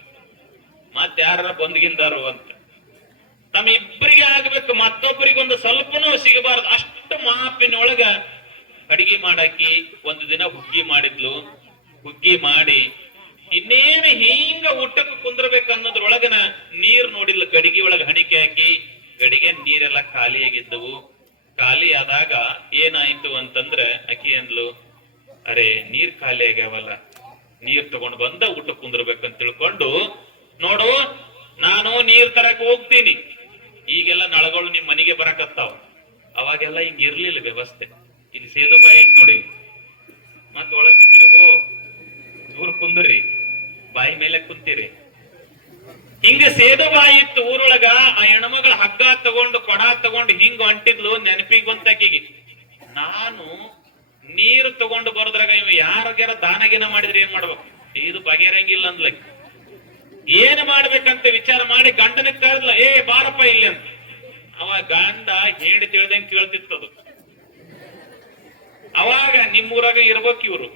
ಮತ್ ಯಾರ ಬಂದ್ಗಿಂದಾರು ಅಂತ ತಮ್ಮ ಇಬ್ಬರಿಗೆ ಆಗ್ಬೇಕು, ಮತ್ತೊಬ್ಬರಿಗೊಂದು ಸ್ವಲ್ಪನೂ ಸಿಗಬಾರ್ದು. ಅಷ್ಟು ಮಾಪಿನೊಳಗ ಅಡಿಗೆ ಮಾಡಾಕಿ ಒಂದು ದಿನ ಹುಗ್ಗಿ ಮಾಡಿದ್ಲು. ಹುಗ್ಗಿ ಮಾಡಿ ಇನ್ನೇನು ಹಿಂಗ ಊಟಕ್ಕೆ ಕುಂದ್ರಬೇಕು ಅನ್ನೋದ್ರೊಳಗನ ನೀರ್ ನೋಡಿಲ್ಲ. ಗಡಿಗೆ ಒಳಗ ಹಣಿಕೆ ಹಾಕಿ ಗಡಿಗೆ ನೀರೆಲ್ಲ ಖಾಲಿಯಾಗಿದ್ದವು. ಖಾಲಿ ಆದಾಗ ಏನಾಯ್ತು ಅಂತಂದ್ರೆ ಅಕ್ಕಿ ಅಂದ್ಲು, ಅರೆ ನೀರ್ ಖಾಲಿ ಆಗ್ಯಾವಲ್ಲ, ನೀರ್ ತಗೊಂಡು ಬಂದ ಊಟ ಕುಂದಿರ್ಬೇಕಂತ ತಿಳ್ಕೊಂಡು, ನೋಡು ನಾನು ನೀರ್ ತರಕ್ ಹೋಗ್ತೀನಿ. ಈಗೆಲ್ಲ ನಳಗಳು ನಿಮ್ ಮನೆಗೆ ಬರಕತ್ತಾವ. ಅವಾಗೆಲ್ಲ ಹಿಂಗ ಇರ್ಲಿಲ್ಲ ವ್ಯವಸ್ಥೆ. ಇಲ್ಲಿ ಸೇದು ಬಾಯಿ ಐತ್ ನೋಡಿ, ಮತ್ ಒಳಗ್ ಬಿದ್ದಿರು ದೂರ ಕುಂದ್ರಿ, ಬಾಯಿ ಮೇಲೆ ಕುಂತೀರಿ. ಹಿಂಗ ಸೇದು ಬಾಯಿ ಇತ್ತು ಊರೊಳಗ. ಆ ಹೆಣ್ಮಗಳ ಹಗ್ಗ ತಗೊಂಡು ಕೊಡ ತಗೊಂಡು ಹಿಂಗ ಹೊಂಟಿದ್ಲು. ನೆನಪಿಗೆ ಬಂತಕಿಗೆ, ನಾನು ನೀರು ತಗೊಂಡು ಬರೋದ್ರಾಗ ಇವ್ ಯಾರಿಗಾರ ದಾನಗಿನ ಮಾಡಿದ್ರೆ ಏನ್ ಮಾಡ್ಬೇಕು, ಇದು ಬಗೆರಂಗಿಲ್ಲ ಅಂದ್ಲಕ್. ಏನ್ ಮಾಡ್ಬೇಕಂತ ವಿಚಾರ ಮಾಡಿ ಗಂಡನ ಕರೆದ್ಲ, ಏ ಬಾರಪ್ಪ ಇಲ್ಲಿ ಅಂತ. ಅವ ಗಂಡ ಹೇಳಿ ತಿಳ್ದಂಗ್ ಕೇಳ್ತಿತ್ತದು. ಅವಾಗ ನಿಮ್ಮೂರಾಗ ಇರ್ಬೇಕು ಇವ್ರು,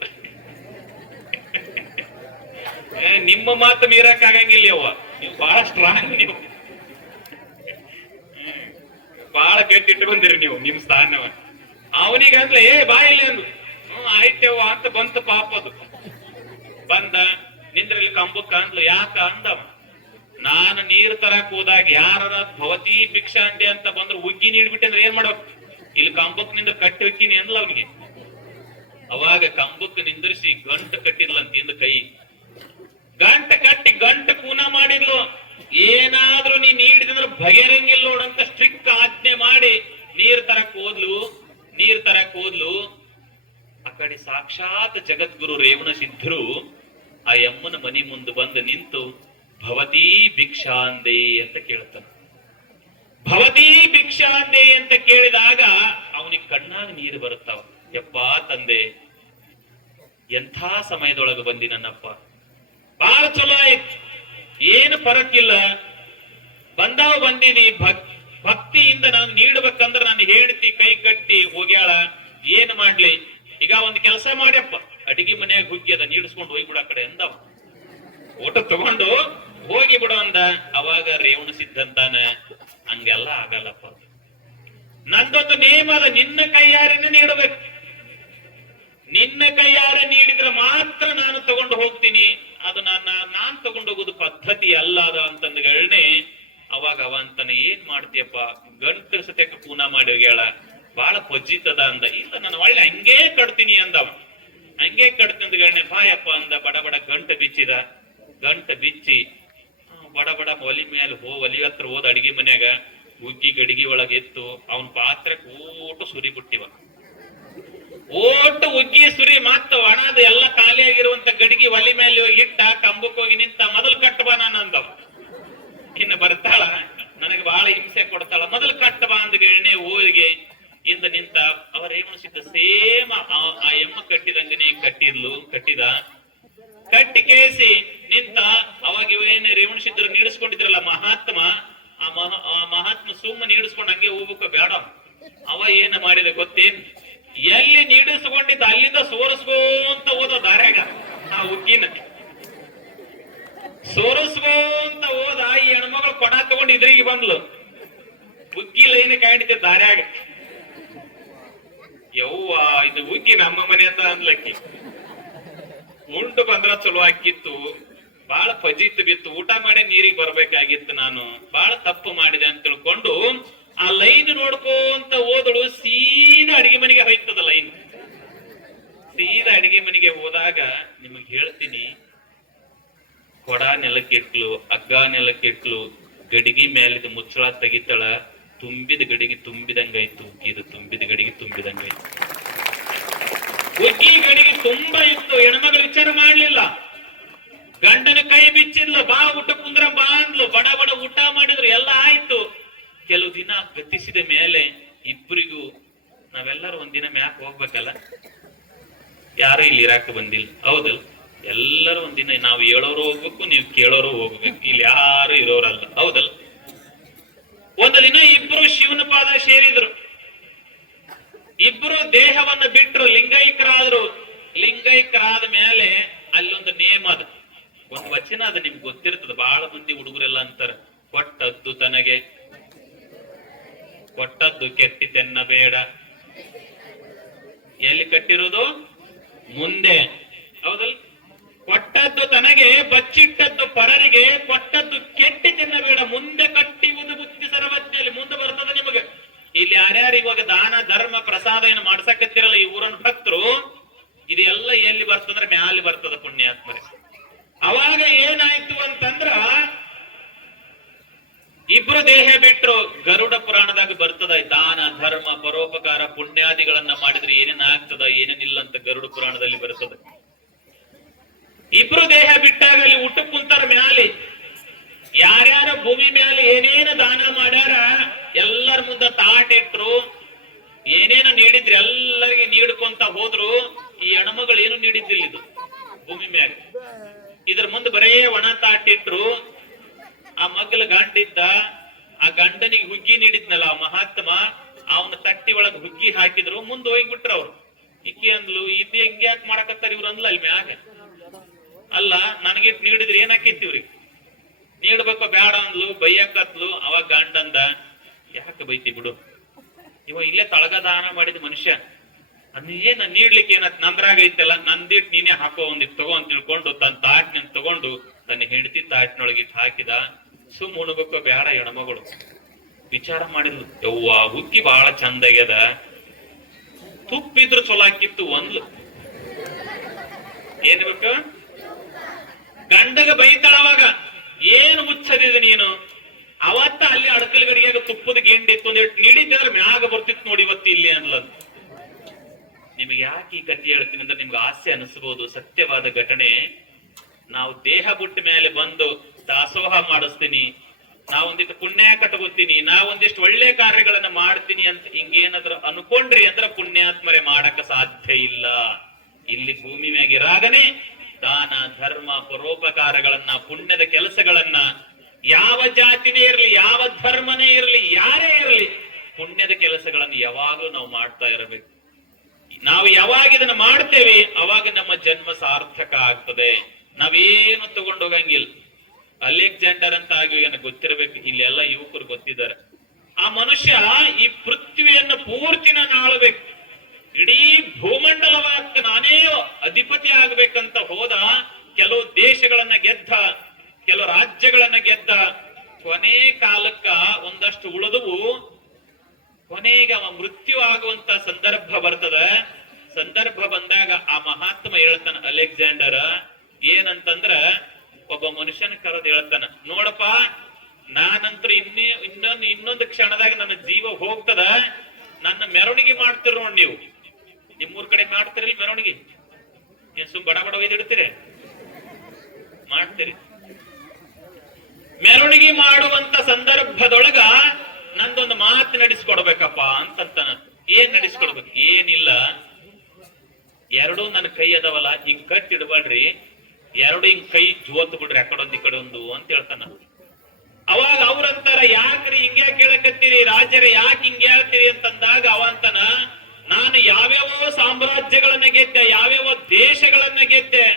ನಿಮ್ಮ ಮಾತು ಮೀರಕ್ ಆಗಂಗಿಲ್ಲ. ಅವ ನೀವು ಬಹಳ ಸ್ಟ್ರಾಂಗ್, ನೀವು ಬಹಳ ಗಟ್ಟಿ ಇಟ್ಕೊಂಡಿರಿ ನೀವು ನಿಮ್ ಸ್ಥಾನವ. ಅವನಿಗೆ ಅಂದ್ಲ, ಏ ಬಾ ಇಲ್ಲಿ ಅಂದ್ಲು. ಆಯ್ತೇವ ಅಂತ ಬಂತು ಪಾಪ. ಅದು ಬಂದ ನಿಂದ್ರಲ್ಲಿ ಕಂಬಕ್ಕ ಅಂದ್ಲು. ಯಾಕ ಅಂದವ, ನಾನು ನೀರ್ ತರಕ್ ಹೋದಾಗ ಯಾರ ಭವತಿ ಭಿಕ್ಷಾ ಅಂಡೆ ಅಂತ ಬಂದ್ರು ಉಗ್ಗಿ ನೀಡ್ಬಿಟ್ಟೆ ಅಂದ್ರೆ ಏನ್ ಮಾಡ್ಬೇಕು, ಇಲ್ಲಿ ಕಂಬಕ್ ನಿಂದ ಕಟ್ಟಿ ಹೋಗ್ತೀನಿ ಅಂದ್ಲ ಅವನಿಗೆ. ಅವಾಗ ಕಂಬಕ್ ನಿಂದಿರಿಸಿ ಗಂಟು ಕಟ್ಟಿದ್ಲಂತ ಇಂದ ಕೈ. ಗಂಟ ಕಟ್ಟಿ ಗಂಟು ಕೂನ ಮಾಡಿದ್ಲು. ಏನಾದ್ರೂ ನೀ ನೀಡಿದ್ರೆ ಬಗೆರಂಗಿಲ್ಲ ನೋಡಂತ ಸ್ಟ್ರಿಕ್ಟ್ ಆಜ್ಞೆ ಮಾಡಿ ನೀರ್ ತರಕ್ ಹೋದ್ಲು. ಆ ಕಡೆ ಸಾಕ್ಷಾತ್ ಜಗದ್ಗುರು ರೇವಣ ಸಿದ್ಧರು ಆ ಯಮ್ಮನ ಮನಿ ಮುಂದೆ ಬಂದು ನಿಂತು ಭವತೀ ಭಿಕ್ಷಾಂದೆ ಅಂತ ಕೇಳ್ತಾನೆ. ಭವತೀ ಭಿಕ್ಷಾಂದೆ ಅಂತ ಕೇಳಿದಾಗ ಅವನಿಗೆ ಕಣ್ಣಾಗ ನೀರು ಬರುತ್ತಾವ. ಯಪ್ಪಾ ತಂದೆ, ಎಂಥ ಸಮಯದೊಳಗೆ ಬಂದಿ ನನ್ನಪ್ಪ, ಬಹಳ ಚಲೋ ಆಯ್ತು, ಏನು ಫರಕ್ಕಿಲ್ಲ, ಬಂದೀನಿ. ಭಕ್ತಿಯಿಂದ ನಾನು ನೀಡ್ಬೇಕಂದ್ರೆ ನಾನು ಹೇಳ್ತಿ ಕೈ ಕಟ್ಟಿ ಹೋಗ್ಯಾಳ, ಏನ್ ಮಾಡ್ಲಿ, ಈಗ ಒಂದ್ ಕೆಲಸ ಮಾಡ್ಯಪ್ಪ, ಅಡಿಗೆ ಮನೆಯಾಗ ಹುಗ್ಗಿ ಅದ ನೀಡಿಸ್ಕೊಂಡು ಹೋಗ್ಬಿಡ ಕಡೆ ಅಂದವ. ಊಟ ತಗೊಂಡು ಹೋಗಿ ಬಿಡು ಅಂದ. ಅವಾಗ ರೇವಣ ಸಿದ್ಧಂತಾನ, ಹಂಗೆಲ್ಲ ಆಗಲ್ಲಪ್ಪ, ನಂದೊಂದು ನೇಮ ಅದ, ನಿನ್ನ ಕೈಯಾರಿನ ನೀಡಬೇಕು, ನಿನ್ನ ಕೈಯಾರ ನೀಡಿದ್ರೆ ಮಾತ್ರ ನಾನು ತಗೊಂಡು ಹೋಗ್ತೀನಿ, ಅದು ನಾನ್ ತಗೊಂಡು ಹೋಗೋದು ಪದ್ಧತಿ ಅಲ್ಲ ಅದ ಅಂತಂದ್ಗಳನೆ. ಅವಾಗ ಅವ ಅಂತಾನೆ, ಏನ್ ಮಾಡ್ತೀಯಪ್ಪ, ಗಂಟು ಸತ್ಯಕ್ಕೆ ಪೂನಾ ಮಾಡಿ ಹೋಗ್ಯಾಳ, ಬಾಳ ಪೊಜ್ಜಿತದ ಅಂದ. ಇಲ್ಲ ನಾನು ಒಳ್ಳೆ ಹಂಗೇ ಕಟ್ತೀನಿ ಅಂದವ. ಹಂಗೆ ಕಟ್ತಂದ್ಗಳನೆ ಬಾಯಪ್ಪ ಅಂದ. ಬಡ ಬಡ ಗಂಟು ಬಿಚ್ಚಿದ. ಗಂಟು ಬಿಚ್ಚಿ ಬಡ ಬಡ ಒಲಿ ಹತ್ರ ಹೋದ ಅಡಿಗೆ ಮನ್ಯಾಗ ಹುಗ್ಗಿ ಗಡಿಗೆ ಒಳಗೆ ಎತ್ತು ಅವನ್ ಪಾತ್ರಕ್ಕೆ ಓಟು ಸುರಿ ಬಿಟ್ಟಿವ. ಓಟು ಉಗ್ಗಿ ಸುರಿ ಮತ್ತ ಒಣದ ಎಲ್ಲ ಖಾಲಿಯಾಗಿರುವಂತ ಗಡಿಗೆ ಒಲಿ ಮೇಲೆ ಹೋಗಿ ಇಟ್ಟ, ಕಂಬಕ್ಕೆ ಹೋಗಿ ನಿಂತ, ಮೊದಲು ಕಟ್ಟಬಾ ನಾನು ಅಂದವ. ಇನ್ನು ಬರ್ತಾಳ, ನನಗೆ ಬಹಳ ಹಿಂಸೆ ಕೊಡ್ತಾಳ, ಮೊದಲು ಕಟ್ಟಬಾ ಅಂದ ಎಣ್ಣೆ ಊರಿಗೆ ಇಂದ ನಿಂತ. ಅವರ ರೇವಣಸಿದ್ದ ಸೇಮ್ ಆ ಎಮ್ಮ ಕಟ್ಟಿದಂಗನೆ ಕಟ್ಟಿದ. ಕಟ್ಟಿ ಕೇಸಿ ನಿಂತ. ಅವಾಗ ಇವೇನು ರೇವಣಸಿದ್ರು ನೀಡಿಸ್ಕೊಂಡಿದ್ರಲ್ಲ ಮಹಾತ್ಮ, ಆ ಮಹಾತ್ಮ ಸುಮ್ಮ ನೀಡಿಸ್ಕೊಂಡು ಹಂಗೆ ಹೋಗ್ಬೇಕು ಬೇಡ. ಅವ ಏನ ಮಾಡಿದ ಗೊತ್ತೇನ್, ಎಲ್ಲಿ ನೀಡಿಸ್ಕೊಂಡಿದ್ದ ಅಲ್ಲಿಂದ ಸೋರಿಸ್ಕೊಂತ ಹೋದ ದಾರ್ಯಾಗ, ಆ ಉಗ್ಗಿನ ಸೋರಿಸ್ಕೊಂತ ಹೋದ. ಈ ಹೆಣ್ಮಗಳು ಕೊಡ ತಗೊಂಡು ಇದ್ರಿಗೆ ಬಂದ್ಲು, ಉಗ್ಗಿ ಲೈನ್ ಕಾಣಿದ್ದೆ ದಾರ್ಯಾಗ. ಯವ್ವ ಇದು ಉಗ್ಗಿ ನಮ್ಮ ಮನೆ ಅಂತ ಅನ್ಲಕ್ಕಿ. ಉಂಡು ಬಂದ್ರ ಚಲೋ ಆಕಿತ್ತು, ಬಾಳ ಫಜೀತ್ ಬಿತ್ತು, ಊಟ ಮಾಡಿ ನೀರಿಗೆ ಬರ್ಬೇಕಾಗಿತ್ತು, ನಾನು ಬಾಳ ತಪ್ಪು ಮಾಡಿದೆ ಅಂತ ತಿಳ್ಕೊಂಡು ಆ ಲೈನ್ ನೋಡ್ಕೊಂತ ಹೋದಳು. ಸೀದಾ ಅಡಿಗೆ ಮನೆಗೆ ಹೋಯ್ತದ ಲೈನ್. ಸೀದಾ ಅಡಿಗೆ ಮನೆಗೆ ಹೋದಾಗ ನಿಮಗ್ ಹೇಳ್ತೀನಿ, ಕೊಡ ನೆಲಕ್ಕಿಟ್ಲು, ಹಗ್ಗ ನೆಲಕ್ಕಿಟ್ಲು, ಗಡಿಗೆ ಮೇಲಿದ ಮುಚ್ಚಳ ತೆಗಿತಾಳ. ತುಂಬಿದ ಗಡಿಗೆ ತುಂಬಿದಂಗಾಯ್ತು, ಇದು ತುಂಬಿದ ಗಡಿಗೆ ತುಂಬಿದಂಗಾಯ್ತು. ಉಗ್ಗಿ ಗಡಿಗೆ ತುಂಬಾ ಇತ್ತು. ಹೆಣ್ಮಗಳು ವಿಚಾರ ಮಾಡ್ಲಿಲ್ಲ, ಗಂಡನ ಕೈ ಬಿಚ್ಚಿದ್ಲು, ಬಾ ಊಟ ಕುಂದ್ರ ಬಾ ಅಂದ್ಲು. ಬಡ ಬಡ ಊಟ ಮಾಡಿದ್ರು, ಎಲ್ಲ ಆಯ್ತು. ಕೆಲವು ದಿನ ಗತಿಸಿದ ಮೇಲೆ ಇಬ್ಬರಿಗೂ ನಾವೆಲ್ಲರೂ ಒಂದಿನ ಮ್ಯಾಕ್ ಹೋಗ್ಬೇಕಲ್ಲ, ಯಾರು ಇಲ್ಲಿ ಇರಾಕ ಬಂದಿಲ್ಲ, ಹೌದಲ್? ಎಲ್ಲರೂ ಒಂದಿನ ನಾವು ಹೇಳೋರು ಹೋಗ್ಬೇಕು, ನೀವು ಕೇಳೋರು ಹೋಗ್ಬೇಕು, ಇಲ್ಲಿ ಯಾರು ಇರೋರಲ್ಲ, ಹೌದಲ್? ಒಂದು ದಿನ ಇಬ್ರು ಶಿವನ ಪಾದ ಸೇರಿದ್ರು. ಇಬ್ರು ದೇಹವನ್ನು ಬಿಟ್ರು, ಲಿಂಗೈಕ್ಯರಾದ್ರು. ಲಿಂಗೈಕ್ಯರಾದ ಮೇಲೆ ಅಲ್ಲೊಂದು ನೇಮ ಅದ, ಒಂದು ವಚನ ಅದ, ನಿಮ್ಗೆ ಗೊತ್ತಿರ್ತದ. ಬಹಳ ಮಂದಿ ಹುಡುಗರೆಲ್ಲ ಅಂತಾರ, ಕೊಟ್ಟದ್ದು ತನಗೆ, ಕೊಟ್ಟದ್ದು ಕೆಟ್ಟಿತೆನ್ನ ಬೇಡ. ಎಲ್ಲಿ ಕಟ್ಟಿರೋದು? ಮುಂದೆ, ಹೌದಲ್? ಕೊಟ್ಟದ್ದು ತನಗೆ, ಬಚ್ಚಿಟ್ಟದ್ದು ಪರರಿಗೆ, ಕೊಟ್ಟದ್ದು ಕೆಟ್ಟಿತೆನ್ನ ಬೇಡ. ಮುಂದೆ ಕಟ್ಟಿವುದು ಬುದ್ಧಿ ಸರ್ವಜ್ಞಲ್ಲಿ, ಮುಂದೆ ಬರ್ತದ ನಿಮಗೆ. ಇಲ್ಲಿ ಯಾರ್ಯಾರು ಇವಾಗ ದಾನ ಧರ್ಮ ಪ್ರಸಾದ ಏನು ಮಾಡ್ಸಕತ್ತಿರಲ್ಲ ಈ ಊರನ್ನ ಭಕ್ತರು, ಇದೆಲ್ಲ ಎಲ್ಲಿ ಬರ್ತಂದ್ರೆ ಮ್ಯಾಲಿ ಬರ್ತದ ಪುಣ್ಯಾತ್ಮರೇ. ಅವಾಗ ಏನಾಯ್ತು ಅಂತಂದ್ರ ಇಬ್ರು ದೇಹ ಬಿಟ್ರು. ಗರುಡ ಪುರಾಣದಾಗ ಬರ್ತದ, ದಾನ ಧರ್ಮ ಪರೋಪಕಾರ ಪುಣ್ಯಾದಿಗಳನ್ನ ಮಾಡಿದ್ರೆ ಏನೇನ್ ಆಗ್ತದ ಏನೇನಿಲ್ಲ ಅಂತ ಗರುಡ ಪುರಾಣದಲ್ಲಿ ಬರ್ತದ. ಇಬ್ರು ದೇಹ ಬಿಟ್ಟಾಗ ಅಲ್ಲಿ ಊಟ ಕುಂತಾರ ಮ್ಯಾಲಿ. ಯಾರ್ಯಾರ ಭೂಮಿ ಮ್ಯಾಲೆ ಏನೇನು ದಾನ ಮಾಡ್ಯಾರ ಎಲ್ಲರ ಮುಂದ ತಾಟ್ ಇಟ್ರು. ಏನೇನು ನೀಡಿದ್ರಿ ಎಲ್ಲರಿಗೆ ನೀಡ್ಕೊಂತ ಹೋದ್ರು. ಈ ಹೆಣ್ಮಗಳು ಏನು ನೀಡಿದ್ದಿಲ್ಲ ಇದು ಭೂಮಿ ಮ್ಯಾಗ. ಇದ್ರ ಮುಂದೆ ಬರೇ ಒಣ ತಾಟಿಟ್ರು. ಆ ಮಗ್ಗಲ ಗಂಡಿದ್ದ, ಆ ಗಂಡನಿಗೆ ಹುಗ್ಗಿ ನೀಡಿದ್ನಲ್ಲ ಆ ಮಹಾತ್ಮ, ಅವನ ತಟ್ಟಿ ಒಳಗ ಹುಗ್ಗಿ ಹಾಕಿದ್ರು. ಮುಂದೆ ಹೋಗ್ಬಿಟ್ರ ಅವ್ರು. ಇಕ್ಕಿ ಅಂದ್ಲು, ಇದೇ ಹಿಂಗೆ ಯಾಕೆ ಮಾಡಕತ್ತಾರ ಇವ್ರು ಅಂದ್ಲ ಅಲ್ಲಿ ಮ್ಯಾಗ. ಅಲ್ಲ ನನಗಿಟ್ ನೀಡಿದ್ರಿ ಏನ್ ಹಾಕಿತ್ತಿವ್ರಿ, ನೀಡ್ಬೇಕೋ ಬ್ಯಾಡ ಅಂದ್ಲು, ಬೈಯಕತ್ಲು. ಅವಾಗ ಗಂಡಂದ, ಯಾಕೆ ಬೈತಿ ಬಿಡು, ಇವ ಇಲ್ಲೇ ತಳಗ ದಾನ ಮಾಡಿದ ಮನುಷ್ಯ, ಏನ ನೀಡ್ಲಿಕ್ಕೆ ಏನತ್ ನಂದ್ರಾಗ ಐತಲ್ಲ, ನಂದಿಟ್ ನೀನೇ ಹಾಕೋ, ಒಂದಿಟ್ ತಗೋ ಅಂತ ತಿಳ್ಕೊಂಡು ತನ್ನ ತಾಟ್ನ ತಗೊಂಡು ತನ್ನ ಹೆಂಡತಿ ತಾಟ್ನೊಳಗಿಟ್ಟು ಹಾಕಿದ. ಸುಮ್ ಉಣ್ಬೇಕೋ ಬ್ಯಾಡ ಹೆಣ್ಮಗಳು ವಿಚಾರ ಮಾಡಿದ್ಲು. ಯವ್ವ ಹುಗ್ಗಿ ಬಹಳ ಚಂದ ಆಗ್ಯದ, ತುಪ್ಪಿದ್ರು ಚೊಲೋ ಹಾಕಿತ್ತು ಒಂದ್ಲು. ಏನ್ ಬೇಕು? ಗಂಡಗ ಬೈತಾಳ ಅವಾಗ, ಏನು ಮುಚ್ಚದಿದೆ ನೀನು, ಅವತ್ತ ಅಲ್ಲಿ ಅಡಕಲ್ ಗಡಿಯಾಗ ತುಪ್ಪದ ಗೆಂಡಿತ್ತು ಒಂದಿಟ್ಟು ನೀಡಿದ್ರೆ ಮ್ಯಾಗ ಬರ್ತಿತ್ತು ನೋಡಿ ಇವತ್ತು ಇಲ್ಲಿ ಅನ್ಲದ್. ನಿಮ್ಗೆ ಯಾಕೆ ಈ ಕಥೆ ಹೇಳ್ತೀನಿ ಅಂದ್ರೆ ನಿಮ್ಗೆ ಆಸೆ ಅನಿಸ್ಬೋದು, ಸತ್ಯವಾದ ಘಟನೆ. ನಾವು ದೇಹ ಬಿಟ್ಟ ಮೇಲೆ ಬಂದು ದಾಸೋಹ ಮಾಡಿಸ್ತೀನಿ, ನಾವೊಂದಿಷ್ಟು ಪುಣ್ಯ ಕಟ್ಕೋತೀನಿ, ನಾವೊಂದಿಷ್ಟು ಒಳ್ಳೆ ಕಾರ್ಯಗಳನ್ನ ಮಾಡ್ತೀನಿ ಅಂತ ಹಿಂಗೇನಾದ್ರು ಅನ್ಕೊಂಡ್ರಿ ಅಂದ್ರೆ ಪುಣ್ಯಾತ್ಮರೆ ಮಾಡಕ ಸಾಧ್ಯ ಇಲ್ಲ. ಇಲ್ಲಿ ಭೂಮಿ ಮ್ಯಾಗಿರಾಗನೆ ದಾನ ಧರ್ಮ ಪರೋಪಕಾರಗಳನ್ನ ಪುಣ್ಯದ ಕೆಲಸಗಳನ್ನ ಯಾವ ಜಾತಿನೇ ಇರಲಿ, ಯಾವ ಧರ್ಮನೇ ಇರಲಿ, ಯಾರೇ ಇರಲಿ, ಪುಣ್ಯದ ಕೆಲಸಗಳನ್ನು ಯಾವಾಗಲೂ ನಾವು ಮಾಡ್ತಾ ಇರಬೇಕು. ನಾವು ಯಾವಾಗ ಇದನ್ನ ಮಾಡ್ತೇವೆ ಅವಾಗ ನಮ್ಮ ಜನ್ಮ ಸಾರ್ಥಕ ಆಗ್ತದೆ. ನಾವೇನು ತಗೊಂಡು ಹೋಗಂಗಿಲ್ಲ. ಅಲೆಕ್ಸಾಂಡರ್ ಅಂತ ಆಗಿ ನನಗೆ ಗೊತ್ತಿರಬೇಕು, ಇಲ್ಲಿ ಎಲ್ಲ ಯುವಕರು ಗೊತ್ತಿದ್ದಾರೆ. ಆ ಮನುಷ್ಯ ಈ ಪೃಥ್ವಿಯನ್ನು ಪೂರ್ತಿ ನಾನು ಆಳ್ಬೇಕು, ಇಡೀ ಭೂಮಂಡಲವಾಗಿ ನಾನೇ ಅಧಿಪತಿ ಆಗ್ಬೇಕಂತ ಹೋದ. ಕೆಲವು ದೇಶಗಳನ್ನ ಗೆದ್ದ, ಕೆಲವು ರಾಜ್ಯಗಳನ್ನ ಗೆದ್ದ. ಕೊನೆ ಕಾಲಕ್ಕ ಒಂದಷ್ಟು ಉಳಿದವು. ಕೊನೆಗೆ ಅವ ಮೃತ್ಯು ಆಗುವಂತ ಸಂದರ್ಭ ಬರ್ತದ. ಸಂದರ್ಭ ಬಂದಾಗ ಆ ಮಹಾತ್ಮ ಹೇಳ್ತಾನ, ಅಲೆಕ್ಸಾಂಡರ್ ಏನಂತಂದ್ರ, ಒಬ್ಬ ಮನುಷ್ಯನ ಕರೆದು ಹೇಳ್ತಾನ, ನೋಡಪ್ಪ ನಾನಂತೂ ಇನ್ನೊಂದು ಕ್ಷಣದಾಗ ನನ್ನ ಜೀವ ಹೋಗ್ತದ, ನನ್ನ ಮೆರವಣಿಗೆ ಮಾಡ್ತೀರ ನೋಡ್ ನೀವು. ನಿಮ್ಮೂರ್ ಕಡೆ ಮಾಡ್ತೀರಿ ಮೆರವಣಿಗೆ? ಏನ್ ಸುಮ್ ಬಡ ಬಡ ಒಯ್ದಿಡ್ತೀರಿ? ಮಾಡ್ತೀರಿ. ಮೆರವಣಿಗೆ ಮಾಡುವಂತ ಸಂದರ್ಭದೊಳಗ ನಂದೊಂದು ಮಾತು ನಡೆಸ್ಕೊಡ್ಬೇಕಪ್ಪ ಅಂತಂತಾನ. ಏನ್ ನಡೆಸ್ಕೊಡ್ಬೇಕು? ಏನಿಲ್ಲ, ಎರಡು ನನ್ನ ಕೈ ಅದಾವಲ್ಲ ಹಿಂಗ್ ಕಟ್ಟಿಡ್ಬೇಡ್ರಿ, ಎರಡು ಹಿಂಗ್ ಕೈ ಜೋತ್ ಬಿಡ್ರಿ, ಅಕಡೊಂದು ಈ ಕಡೆ ಒಂದು ಅಂತ ಹೇಳ್ತಾನ. ಅವಾಗ ಅವ್ರಂತಾರ, ಯಾಕ್ರಿ ಹಿಂಗ್ಯಾಕ್ ಕೇಳಕತ್ತೀರಿ ರಾಜರೇ, ಯಾಕೆ ಹಿಂಗ್ ಹೇಳ್ತೀರಿ ಅಂತಂದಾಗ ಅವಂತನ, ನಾನು ಯಾವ್ಯಾವ ಸಾಮ್ರಾಜ್ಯಗಳನ್ನ ಗೆದ್ದೆ, ಯಾವ್ಯಾವ ದೇಶಗಳನ್ನ ಗೆದ್ದೆ,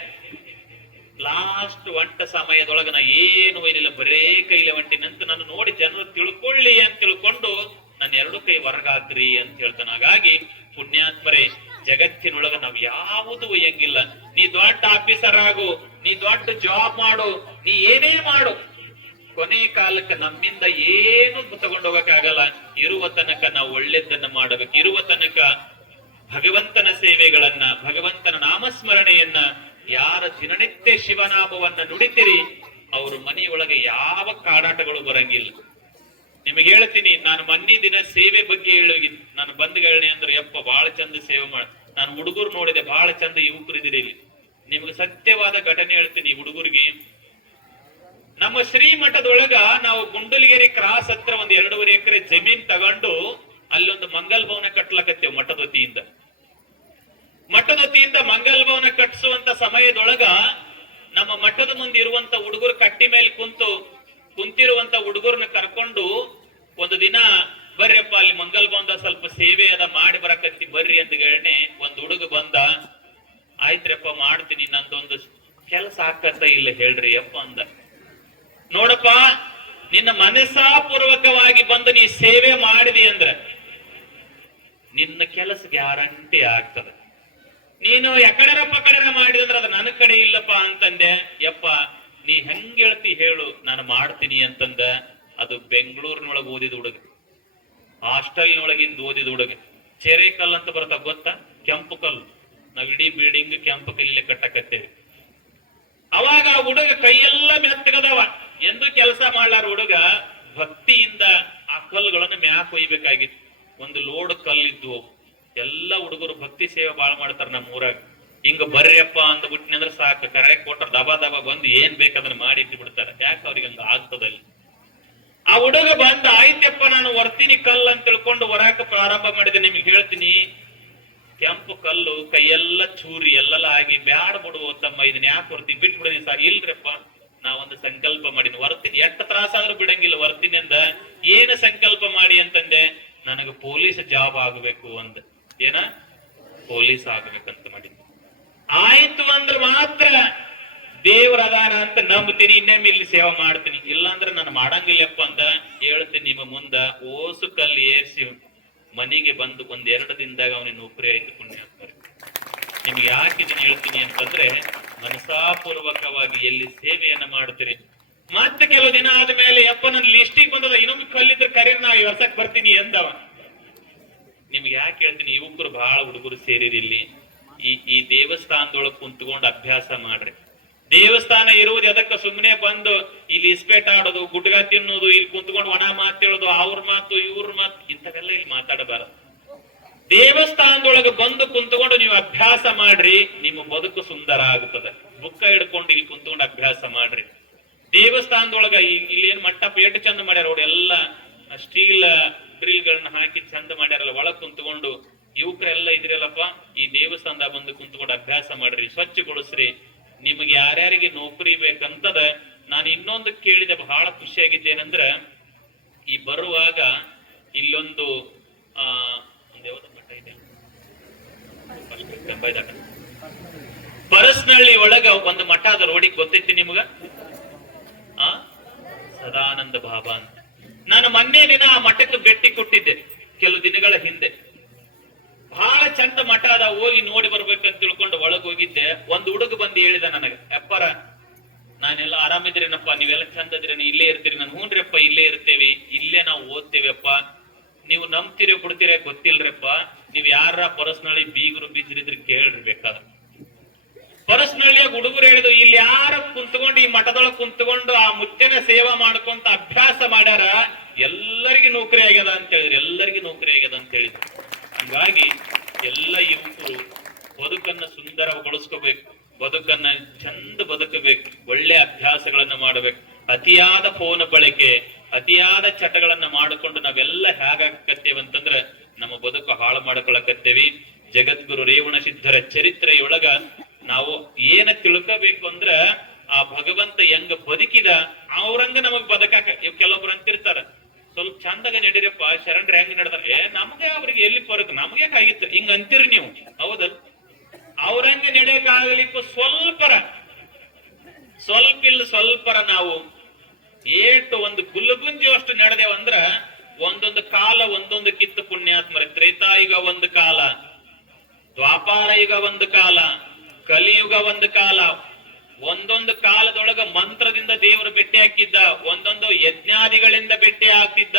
ಲಾಸ್ಟ್ ಒಂಟ ಸಮಯದೊಳಗ ನಾ ಏನು ಏನಿಲ್ಲ, ಬರೇ ಕೈಲೆ ಹೊಂಟಿನಂತ ನಾನು ನೋಡಿ ಜನರು ತಿಳ್ಕೊಳ್ಳಿ ಅಂತ ತಿಳ್ಕೊಂಡು ನನ್ನ ಎರಡು ಕೈ ಹೊರಗಾಕ್ರಿ ಅಂತ ಹೇಳ್ತಾನ. ಹಾಗಾಗಿ ಪುಣ್ಯಾತ್ಮರೇ, ಜಗತ್ತಿನೊಳಗ ನಾವ್ ಯಾವುದು ಒಯ್ಯಂಗಿಲ್ಲ. ನೀ ದೊಡ್ಡ ಆಫೀಸರ್ ಆಗು, ನೀ ದೊಡ್ಡ ಜಾಬ್ ಮಾಡು, ನೀ ಏನೇ ಮಾಡು, ಕೊನೆ ಕಾಲಕ್ಕೆ ನಮ್ಮಿಂದ ಏನು ತಗೊಂಡೋಗಕ್ಕಾಗಲ್ಲ. ಇರುವ ತನಕ ನಾವು ಒಳ್ಳೆದ್ದನ್ನ ಮಾಡಬೇಕು. ಇರುವ ತನಕ ಭಗವಂತನ ಸೇವೆಗಳನ್ನ, ಭಗವಂತನ ನಾಮಸ್ಮರಣೆಯನ್ನ, ಯಾರ ದಿನನಿತ್ಯ ಶಿವನಾಮವನ್ನ ನುಡಿತೀರಿ ಅವ್ರ ಮನೆಯೊಳಗೆ ಯಾವ ಕಾಡಾಟಗಳು ಬರಂಗಿಲ್ಲ. ನಿಮಗೆ ಹೇಳ್ತೀನಿ, ನಾನು ಮೊನ್ನೆ ದಿನ ಸೇವೆ ಬಗ್ಗೆ ಹೇಳೋಗಿದ್ದು. ನಾನು ಬಂದ್ಗಳನೆ ಅಂದ್ರೆ ಯಪ್ಪ ಬಹಳ ಚಂದ ಸೇವೆ ಮಾಡ. ನಾನು ಹುಡುಗರು ನೋಡಿದೆ, ಬಹಳ ಚಂದ ಯುವಕರು ಇದಿರಿ ಇಲ್ಲಿ. ನಿಮ್ಗೆ ಸತ್ಯವಾದ ಘಟನೆ ಹೇಳ್ತೀನಿ. ಹುಡುಗರಿಗೆ ನಮ್ಮ ಶ್ರೀಮಠದೊಳಗ ನಾವು ಗುಂಡಲಗಿರಿ ಕ್ರಾಸ್ ಹತ್ರ ಒಂದ್ 2.5 ಎಕರೆ ಜಮೀನ್ ತಗೊಂಡು ಅಲ್ಲೊಂದು ಮಂಗಲ್ ಭವನ ಕಟ್ಲಕತ್ತೇವ್ ಮಠದ ವತಿಯಿಂದ. ಮಠದ ವತಿಯಿಂದ ಮಂಗಲ್ ಭವನ ಕಟ್ಟಿಸುವಂತ ಸಮಯದೊಳಗ ನಮ್ಮ ಮಠದ ಮುಂದೆ ಇರುವಂತ ಹುಡುಗರು ಕಟ್ಟಿ ಮೇಲೆ ಕುಂತಿರುವಂತ ಹುಡುಗರನ್ನ ಕರ್ಕೊಂಡು ಒಂದು ದಿನ, ಬರ್ರಿಯಪ್ಪ ಅಲ್ಲಿ ಮಂಗಲ್ ಭವನದ ಸ್ವಲ್ಪ ಸೇವೆ ಅದ ಮಾಡಿ ಬರಕತ್ತಿ ಬರ್ರಿ ಅಂತ ಹೇಳಿ ಒಂದ್ ಹುಡುಗ ಬಂದ. ಆಯ್ತ್ರಪ್ಪ ಮಾಡ್ತೀನಿ, ನಂದೊಂದು ಕೆಲಸ ಆಕತ್ತ ಇಲ್ಲ ಹೇಳ್ರಿ ಅಪ್ಪ ಅಂದ. ನೋಡಪ್ಪ, ನಿನ್ನ ಮನಸ್ಸಾಪೂರ್ವಕವಾಗಿ ಬಂದು ನೀ ಸೇವೆ ಮಾಡಿದಿ ಅಂದ್ರೆ ನಿನ್ನ ಕೆಲಸ ಗ್ಯಾರಂಟಿ ಆಗ್ತದೆ. ನೀನು ಎಕಡೆರ ಪಕಡೆರ ಮಾಡಿದಂದ್ರೆ ಅದು ನನ್ನ ಕಡೆ ಇಲ್ಲಪ್ಪ ಅಂತಂದೆ. ಯಪ್ಪ ನೀ ಹೆಂಗ್ ಹೇಳ್ತಿ ಹೇಳು, ನಾನು ಮಾಡ್ತೀನಿ ಅಂತಂದ. ಅದು ಬೆಂಗಳೂರಿನೊಳಗೆ ಓದಿದ ಹುಡುಗ, ಹಾಸ್ಟೆಲ್ನೊಳಗಿಂದ ಓದಿದ ಹುಡುಗ. ಚೆರೆ ಕಲ್ಲು ಅಂತ ಬರ್ತಾವ ಗೊತ್ತಾ? ಕೆಂಪು ಕಲ್ಲು. ನಾವ್ ಇಡೀ ಬಿಲ್ಡಿಂಗ್ ಕೆಂಪು ಕಲ್ಲಿಲೆ ಕಟ್ಟಕತ್ತೇವೆ. ಅವಾಗ ಆ ಹುಡುಗ ಕೈಯೆಲ್ಲ ಮೆತ್ತಗದವ, ಎಂದು ಕೆಲಸ ಮಾಡ್ಲಾರ ಹುಡುಗ ಭಕ್ತಿಯಿಂದ ಆ ಕಲ್ಲುಗಳನ್ನು ಮ್ಯಾಕ್ ಒಯ್ಬೇಕಾಗಿತ್ತು. ಒಂದು ಲೋಡ್ ಕಲ್ಲಿದ್ವು. ಎಲ್ಲ ಹುಡುಗರು ಭಕ್ತಿ ಸೇವೆ ಬಾಳ್ ಮಾಡ್ತಾರ ನಮ್ಮ ಊರಾಗ. ಹಿಂಗ ಬರ್ರಿಯಪ್ಪ ಅಂದ್ಬಿಟ್ನಿ ಅಂದ್ರೆ ಸಾಕು, ಕರೆ ಕೊಟ್ರ ದಬಾ ದಬಾ ಬಂದು ಏನ್ ಬೇಕಂದ್ರೆ ಮಾಡಿ ಇಟ್ಟು ಬಿಡ್ತಾರೆ. ಯಾಕೆ ಅವ್ರಿಗೆ ಹಂಗ ಆಗ್ತದಲ್ಲಿ. ಆ ಹುಡುಗ ಬಂದ, ಆಯ್ತಪ್ಪ ನಾನು ವರ್ತೀನಿ ಕಲ್ಲು ಅಂತ ತಿಳ್ಕೊಂಡು ಹೊರಾಕ ಪ್ರಾರಂಭ ಮಾಡಿದೆ. ನಿಮ್ಗೆ ಹೇಳ್ತೀನಿ, ಕೆಂಪು ಕಲ್ಲು ಕೈಯೆಲ್ಲ ಚೂರಿ ಎಲ್ಲೆಲ್ಲ ಆಗಿ, ಬ್ಯಾಡ ಬಿಡು ತಮ್ಮ, ಇದನ್ನ ಯಾಕೆ ಹೊರ್ತೀನಿ, ಬಿಟ್ಟು ಬಿಡೋದಿ ಸರ್. ಇಲ್ರಪ್ಪ ನಾವೊಂದು ಸಂಕಲ್ಪ ಮಾಡಿದ್ವಿ, ವರ್ತೀನಿ, ಎಷ್ಟು ತ್ರಾಸಾದ್ರೂ ಬಿಡಂಗಿಲ್ಲ, ವರ್ತೀನಿ ಅಂದ. ಏನು ಸಂಕಲ್ಪ ಮಾಡಿ ಅಂತಂದೆ, ನನಗೆ ಪೊಲೀಸ್ ಜಾಬ್ ಆಗ್ಬೇಕು ಅಂದ. ಏನ ಪೊಲೀಸ್ ಆಗ್ಬೇಕಂತ ಮಾಡಿದ್ವಿ. ಆಯ್ತು ಅಂದ್ರೆ ಮಾತ್ರ ದೇವ್ರ ಅದಾನ ಅಂತ ನಂಬ್ತೀನಿ, ಇನ್ನೊಮ್ಮೆ ಇಲ್ಲಿ ಸೇವೆ ಮಾಡ್ತೀನಿ, ಇಲ್ಲಾಂದ್ರೆ ನಾನು ಮಾಡಂಗಿಲ್ಲಪ್ಪ ಅಂತ ಹೇಳ್ತೀನಿ. ನಿಮ್ಮ ಮುಂದ ಓಸು ಕಲ್ಲು ಏರ್ಸಿ ಮನೆಗೆ ಬಂದು 1-2 ದಿನದಾಗ ಅವನಿಗೆ ನೌಕರಿ ಆಯ್ತು. ಪುಣ್ಯ ಅಂತಾರೆ. ನಿಮ್ಗೆ ಯಾಕೆ ಇದನ್ನ ಹೇಳ್ತೀನಿ ಅಂತಂದ್ರೆ, ಮನಸಾಪೂರ್ವಕವಾಗಿ ಎಲ್ಲಿ ಸೇವೆಯನ್ನ ಮಾಡ್ತೀರಿ. ಮತ್ತೆ ಕೆಲವು ದಿನ ಆದ್ಮೇಲೆ ಯಪ್ಪ ನನ್ ಲಿಸ್ಟಿಗೆ ಬಂದದ, ಇನ್ನೊಮ್ಮೆ ಕಲ್ಲಿದ್ರೆ ಕರೀರಿ, ನಾ ಈ ವರ್ಷಕ್ಕೆ ಬರ್ತೀನಿ ಎಂದವ. ನಿಮ್ಗೆ ಯಾಕೆ ಹೇಳ್ತೀನಿ, ಯುವಕರು ಬಹಳ ಹುಡುಗರು ಸೇರಿದಿಲ್ಲಿ. ಈ ದೇವಸ್ಥಾನದೊಳಗೆ ಕುಂತ್ಕೊಂಡು ಅಭ್ಯಾಸ ಮಾಡ್ರಿ. ದೇವಸ್ಥಾನ ಇರುವುದು ಅದಕ್ಕೆ ಸುಮ್ಮನೆ ಬಂದು ಇಲ್ಲಿ ಇಸ್ಪೇಟ್ ಆಡೋದು, ಗುಡ್ಗ ತಿನ್ನೋದು, ಇಲ್ಲಿ ಕುಂತ್ಕೊಂಡು ಒಣ ಮಾತು ಹೇಳೋದು, ಅವ್ರ ಮಾತು ಇವ್ರ ಮಾತು ಇಂಥವೆಲ್ಲ ಇಲ್ಲಿ ಮಾತಾಡಬಾರದು. ದೇವಸ್ಥಾನದೊಳಗೆ ಬಂದು ಕುಂತ್ಕೊಂಡು ನೀವು ಅಭ್ಯಾಸ ಮಾಡ್ರಿ, ನಿಮ್ಮ ಬದುಕು ಸುಂದರ ಆಗುತ್ತದೆ. ಬುಕ್ಕ ಹಿಡ್ಕೊಂಡು ಇಲ್ಲಿ ಕುಂತ್ಕೊಂಡು ಅಭ್ಯಾಸ ಮಾಡ್ರಿ. ದೇವಸ್ಥಾನದೊಳಗ ಇಲ್ಲಿ ಏನ್ ಮಂಟಪ ಏಟು ಚಂದ ಮಾಡ್ಯಾರ, ಅವ್ರು ಎಲ್ಲ ಸ್ಟೀಲ್ ಡ್ರಿಲ್ಗಳನ್ನ ಹಾಕಿ ಚಂದ ಮಾಡ್ಯಾರಲ್ಲ, ಒಳಗ್ ಕುಂತ್ಕೊಂಡು ಯುವಕರೆಲ್ಲ ಇದ್ರಲ್ಲಪ್ಪ, ಈ ದೇವಸ್ಥಾನದ ಬಂದು ಕುಂತ್ಕೊಂಡು ಅಭ್ಯಾಸ ಮಾಡ್ರಿ, ಸ್ವಚ್ಛಗೊಳಿಸ್ರಿ, ನಿಮಗೆ ಯಾರ್ಯಾರಿಗೆ ನೌಕರಿ ಬೇಕಂತದ. ನಾನು ಇನ್ನೊಂದು ಕೇಳಿದೆ, ಬಹಳ ಖುಷಿಯಾಗಿದ್ದೇನೆಂದ್ರ, ಈ ಬರುವಾಗ ಇಲ್ಲೊಂದು ಯಾವ್ದು ಮಠ ಇದೆ, ಪರಸ್ನಳ್ಳಿ ಒಳಗ ಒಂದು ಮಠ ಅದ, ರೋಡಿಗೆ ಗೊತ್ತೈತಿ ನಿಮ್ಗ? ಸದಾನಂದ ಬಾಬಾ ಅಂತ. ನಾನು ಮೊನ್ನೆ ದಿನ ಆ ಮಠಕ್ಕೆ ಭೇಟಿ ಕೊಟ್ಟಿದ್ದೆ, ಕೆಲವು ದಿನಗಳ ಹಿಂದೆ. ಬಹಳ ಚಂದ ಮಠ ಅದ, ಹೋಗಿ ನೋಡಿ ಬರ್ಬೇಕಂತ ತಿಳ್ಕೊಂಡು ಒಳಗ್ ಹೋಗಿದ್ದೆ. ಒಂದು ಹುಡುಗ ಬಂದು ಹೇಳಿದ ನನಗ, ಅಪ್ಪರ ನಾನೆಲ್ಲ ಆರಾಮಿದ್ರೇನಪ್ಪ, ನೀವೆಲ್ಲ ಚಂದ ಇದ್ರೇನೆ, ಇಲ್ಲೇ ಇರ್ತೀರಿ? ನಾನು ಹೂನ್ರಿಪ್ಪ ಇಲ್ಲೇ ಇರ್ತೇವಿ, ಇಲ್ಲೇ ನಾವು ಓದ್ತೇವಪ್ಪ. ನೀವು ನಂಬ್ತಿರೋ ಬಿಡ್ತೀರ ಗೊತ್ತಿಲ್ರಿಪ್ಪ, ನೀವ್ ಯಾರ ಪರಸ್ನಳ್ಳಿ ಬೀಗರು ಬೀಜರಿದ್ರೆ ಕೇಳ್ರಿ ಬೇಕಾದ್ರೆ. ಪರಸ್ನಳ್ಳಿಯಾಗ ಹುಡುಗರು ಹೇಳಿದ್ರು, ಇಲ್ಲಿ ಯಾರ ಕುಂತ್ಕೊಂಡು ಈ ಮಠದೊಳಗೆ ಕುಂತ್ಕೊಂಡು ಆ ಮುತ್ತಿನ ಸೇವಾ ಮಾಡ್ಕೊಂತ ಅಭ್ಯಾಸ ಮಾಡ್ಯಾರ, ಎಲ್ಲರಿಗೂ ನೌಕರಿ ಆಗ್ಯದ ಅಂತ ಹೇಳಿದ್ರು, ಎಲ್ಲರಿಗೂ ನೌಕರಿ ಆಗ್ಯದ ಅಂತ ಹೇಳಿದ್ರು. ಹಂಗಾಗಿ ಎಲ್ಲ ಯುವಕರು ಬದುಕನ್ನ ಸುಂದರಗೊಳಿಸ್ಕೋಬೇಕು, ಬದುಕನ್ನ ಚಂದ ಬದುಕಬೇಕು, ಒಳ್ಳೆ ಅಭ್ಯಾಸಗಳನ್ನ ಮಾಡಬೇಕು. ಅತಿಯಾದ ಫೋನ್ ಬಳಕೆ, ಅತಿಯಾದ ಚಟಗಳನ್ನ ಮಾಡಿಕೊಂಡು ನಾವೆಲ್ಲ ಹೇಗಾಕತ್ತೇವಂತಂದ್ರ ನಮ್ಮ ಬದುಕು ಹಾಳು ಮಾಡ್ಕೊಳಕತ್ತೇವಿ. ಜಗದ್ಗುರು ರೇವಣ ಸಿದ್ಧರ ಚರಿತ್ರೆಯೊಳಗ ನಾವು ಏನ ತಿಳ್ಕೋಬೇಕು ಅಂದ್ರ, ಆ ಭಗವಂತ ಹೆಂಗ ಬದುಕಿದ ಅವ್ರಂಗ ನಮಗ್ ಬದುಕಾಕ. ಕೆಲವೊಬ್ರು ಅಂತಿರ್ತಾರ, ಸ್ವಲ್ಪ ಚಂದಾಗ ನಡೀರಪ್ಪ, ಶರಣರು ಹೆಂಗ್ ನಡೆದಾರ, ನಮ್ಗೆ ಅವ್ರಿಗೆ ಎಲ್ಲಿ ಪರಕ್, ನಮ್ಗೆ ಕಾಗಿತ್ತು ಹಿಂಗ ಅಂತೀರಿ ನೀವು, ಹೌದಲ್? ಅವ್ರಂಗ ನಡೆಯಕ್ಕಾಗಲಿಕ್ಕ ಸ್ವಲ್ಪರ ನಾವು ಏಟು ಒಂದು ಗುಲ್ಲುಗುಂಜಿ ಅಷ್ಟು ನಡೆದೇವಂದ್ರ, ಒಂದೊಂದು ಕಾಲ ಒಂದೊಂದು ಕಿತ್ತು ಪುಣ್ಯಾತ್ಮರ. ತ್ರೇತಾಯುಗ ಒಂದು ಕಾಲ, ದ್ವಾಪಾರ ಯುಗ ಒಂದು ಕಾಲ, ಕಲಿಯುಗ ಒಂದು ಕಾಲ. ಒಂದೊಂದು ಕಾಲದೊಳಗ ಮಂತ್ರದಿಂದ ದೇವರು ಭೇಟಿ ಹಾಕಿದ್ದ, ಒಂದೊಂದು ಯಜ್ಞಾದಿಗಳಿಂದ ಭೇಟಿ ಹಾಕಿದ್ದ,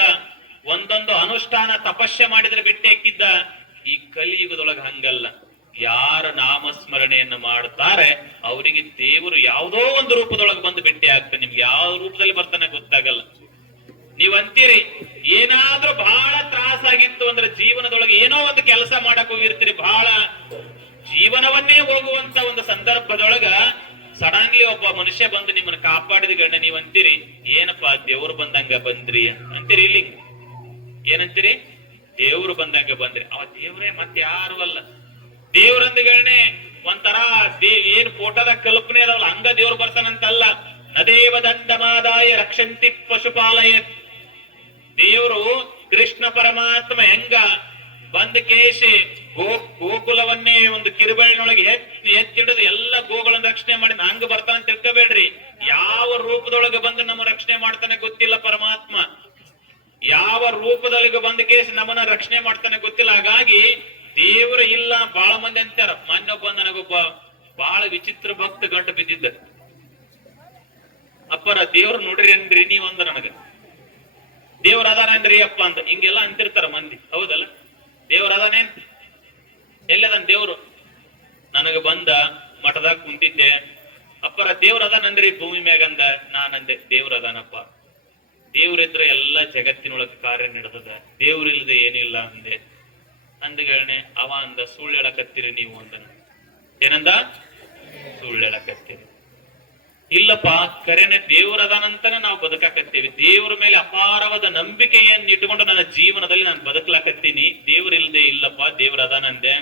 ಒಂದೊಂದು ಅನುಷ್ಠಾನ ತಪಸ್ಸೆ ಮಾಡಿದ್ರೆ ಭೇಟಿ ಹಾಕಿದ್ದ. ಈ ಕಲಿಯುಗದೊಳಗ ಹಂಗಲ್ಲ. ಯಾರ ನಾಮಸ್ಮರಣೆಯನ್ನು ಮಾಡ್ತಾರೆ ಅವರಿಗೆ ದೇವರು ಯಾವುದೋ ಒಂದು ರೂಪದೊಳಗೆ ಬಂದು ಭೇಟಿ ಆಗ್ತಾನೆ. ನಿಮ್ಗೆ ಯಾವ ರೂಪದಲ್ಲಿ ಬರ್ತಾನೆ ಗೊತ್ತಾಗಲ್ಲ. ನೀವ್ ಅಂತೀರಿ, ಏನಾದ್ರೂ ಬಹಳ ತ್ರಾಸಾಗಿತ್ತು ಅಂದ್ರೆ ಜೀವನದೊಳಗೆ ಏನೋ ಒಂದು ಕೆಲಸ ಮಾಡಕ್ ಹೋಗಿರ್ತೀರಿ, ಬಹಳ ಜೀವನವನ್ನೇ ಹೋಗುವಂತ ಒಂದು ಸಂದರ್ಭದೊಳಗ ಸಡನ್ಲಿ ಒಬ್ಬ ಮನುಷ್ಯ ಬಂದು ನಿಮ್ಮನ್ನ ಕಾಪಾಡಿದ ಗಂಡ ನೀವ್ ಅಂತೀರಿ, ಏನಪ್ಪಾ ದೇವ್ರು ಬಂದಂಗ ಬಂದ್ರಿ ಅಂತೀರಿ. ಇಲ್ಲಿ ಏನಂತೀರಿ? ದೇವ್ರು ಬಂದಂಗ ಬಂದ್ರಿ. ಅವ ದೇವ್ರೇ, ಮತ್ತೆ ಯಾರು ಅಲ್ಲ. ದೇವ್ರಂದಗಳನೆ ಒಂಥರ ಏನ್ ಫೋಟೋದ ಕಲ್ಪನೆ ಅದಾವಲ್ಲ, ಹಂಗ ದೇವ್ರು ಬರ್ತಾನಂತಲ್ಲ. ನದೇವ ದಂಡಮಾದಾಯ ರಕ್ಷಂತಿ ಪಶುಪಾಲಯ. ದೇವ್ರು ಕೃಷ್ಣ ಪರಮಾತ್ಮ ಹೆಂಗ ಬಂದ ಕೇಶಿ ಗೋಕುಲವನ್ನೇ ಒಂದು ಕಿರುಬೆಳಿನೊಳಗೆ ಎತ್ತಿಡಿದು ಎಲ್ಲ ಗೋಗಳನ್ನ ರಕ್ಷಣೆ ಮಾಡಿ ಹಂಗ ಬರ್ತಾನ ತಿಳ್ಕೋಬೇಡ್ರಿ. ಯಾವ ರೂಪದೊಳಗೆ ಬಂದು ನಮ್ಮ ರಕ್ಷಣೆ ಮಾಡ್ತಾನೆ ಗೊತ್ತಿಲ್ಲ ಪರಮಾತ್ಮ. ಯಾವ ರೂಪದೊಳಗೆ ಬಂದ ಕೇಸಿ ನಮ್ಮನ್ನ ರಕ್ಷಣೆ ಮಾಡ್ತಾನೆ ಗೊತ್ತಿಲ್ಲ. ಹಾಗಾಗಿ ದೇವರು ಇಲ್ಲ. ಬಾಳ ಮಂದಿ ಅಂತಾರ. ಮೊನ್ನೊಬ್ಬ ನನಗೊಬ್ಬ ಬಾಳ ವಿಚಿತ್ರ ಭಕ್ತ ಗಂಟು ಬಿದ್ದಿದ್ದ. ಅಪ್ಪರ ದೇವ್ರು ನೋಡ್ರಿ ನೀವ್ ಅಂದ ನನಗ, ದೇವ್ರ ಅದಾನೇನ್ರಿ ಅಪ್ಪ ಅಂತ ಹಿಂಗೆಲ್ಲ ಅಂತಿರ್ತಾರ ಮಂದಿ, ಹೌದಲ್ಲ? ದೇವ್ರ ಅದಾನೇನ್, ಎಲ್ಲದನ್ ದೇವ್ರು? ನನಗ ಬಂದ ಮಠದಾಗ ಕುಂತಿದ್ದೆ, ಅಪ್ಪರ ದೇವ್ರ ಅದಾನನ್ರಿ ಭೂಮಿ ಮ್ಯಾಗಂದ. ನಾನಂದೆ, ದೇವ್ರ ಅದಾನಪ್ಪ. ದೇವ್ರಿದ್ರೆ ಎಲ್ಲ ಜಗತ್ತಿನೊಳಗ ಕಾರ್ಯ ನಡೆದದ, ದೇವ್ರಿಲ್ಲದೆ ಏನಿಲ್ಲ ಅಂದೆ. ಅಂದಗಳನೆ ಅವ ಅಂದ, ಸುಳ್ಳು ಹೇಳಕತ್ತೀರಿ ನೀವು ಅಂದನ. ಏನಂದ? ಸುಳ್ಳು ಹೇಳಕತ್ತೀರಿ. ಇಲ್ಲಪ್ಪ, ಕರೆನೆ ದೇವ್ರ ಅದಾನಂತಾನೆ ನಾವು ಬದುಕಾಕತ್ತೀವಿ. ದೇವ್ರ ಮೇಲೆ ಅಪಾರವಾದ ನಂಬಿಕೆಯನ್ನು ಇಟ್ಟುಕೊಂಡು ನನ್ನ ಜೀವನದಲ್ಲಿ ನಾನು ಬದುಕಲಾಕತ್ತೀನಿ. ದೇವ್ರಿಲ್ದೆ ಇಲ್ಲಪ್ಪ, ದೇವ್ರ ಅದಾನಂದೆ.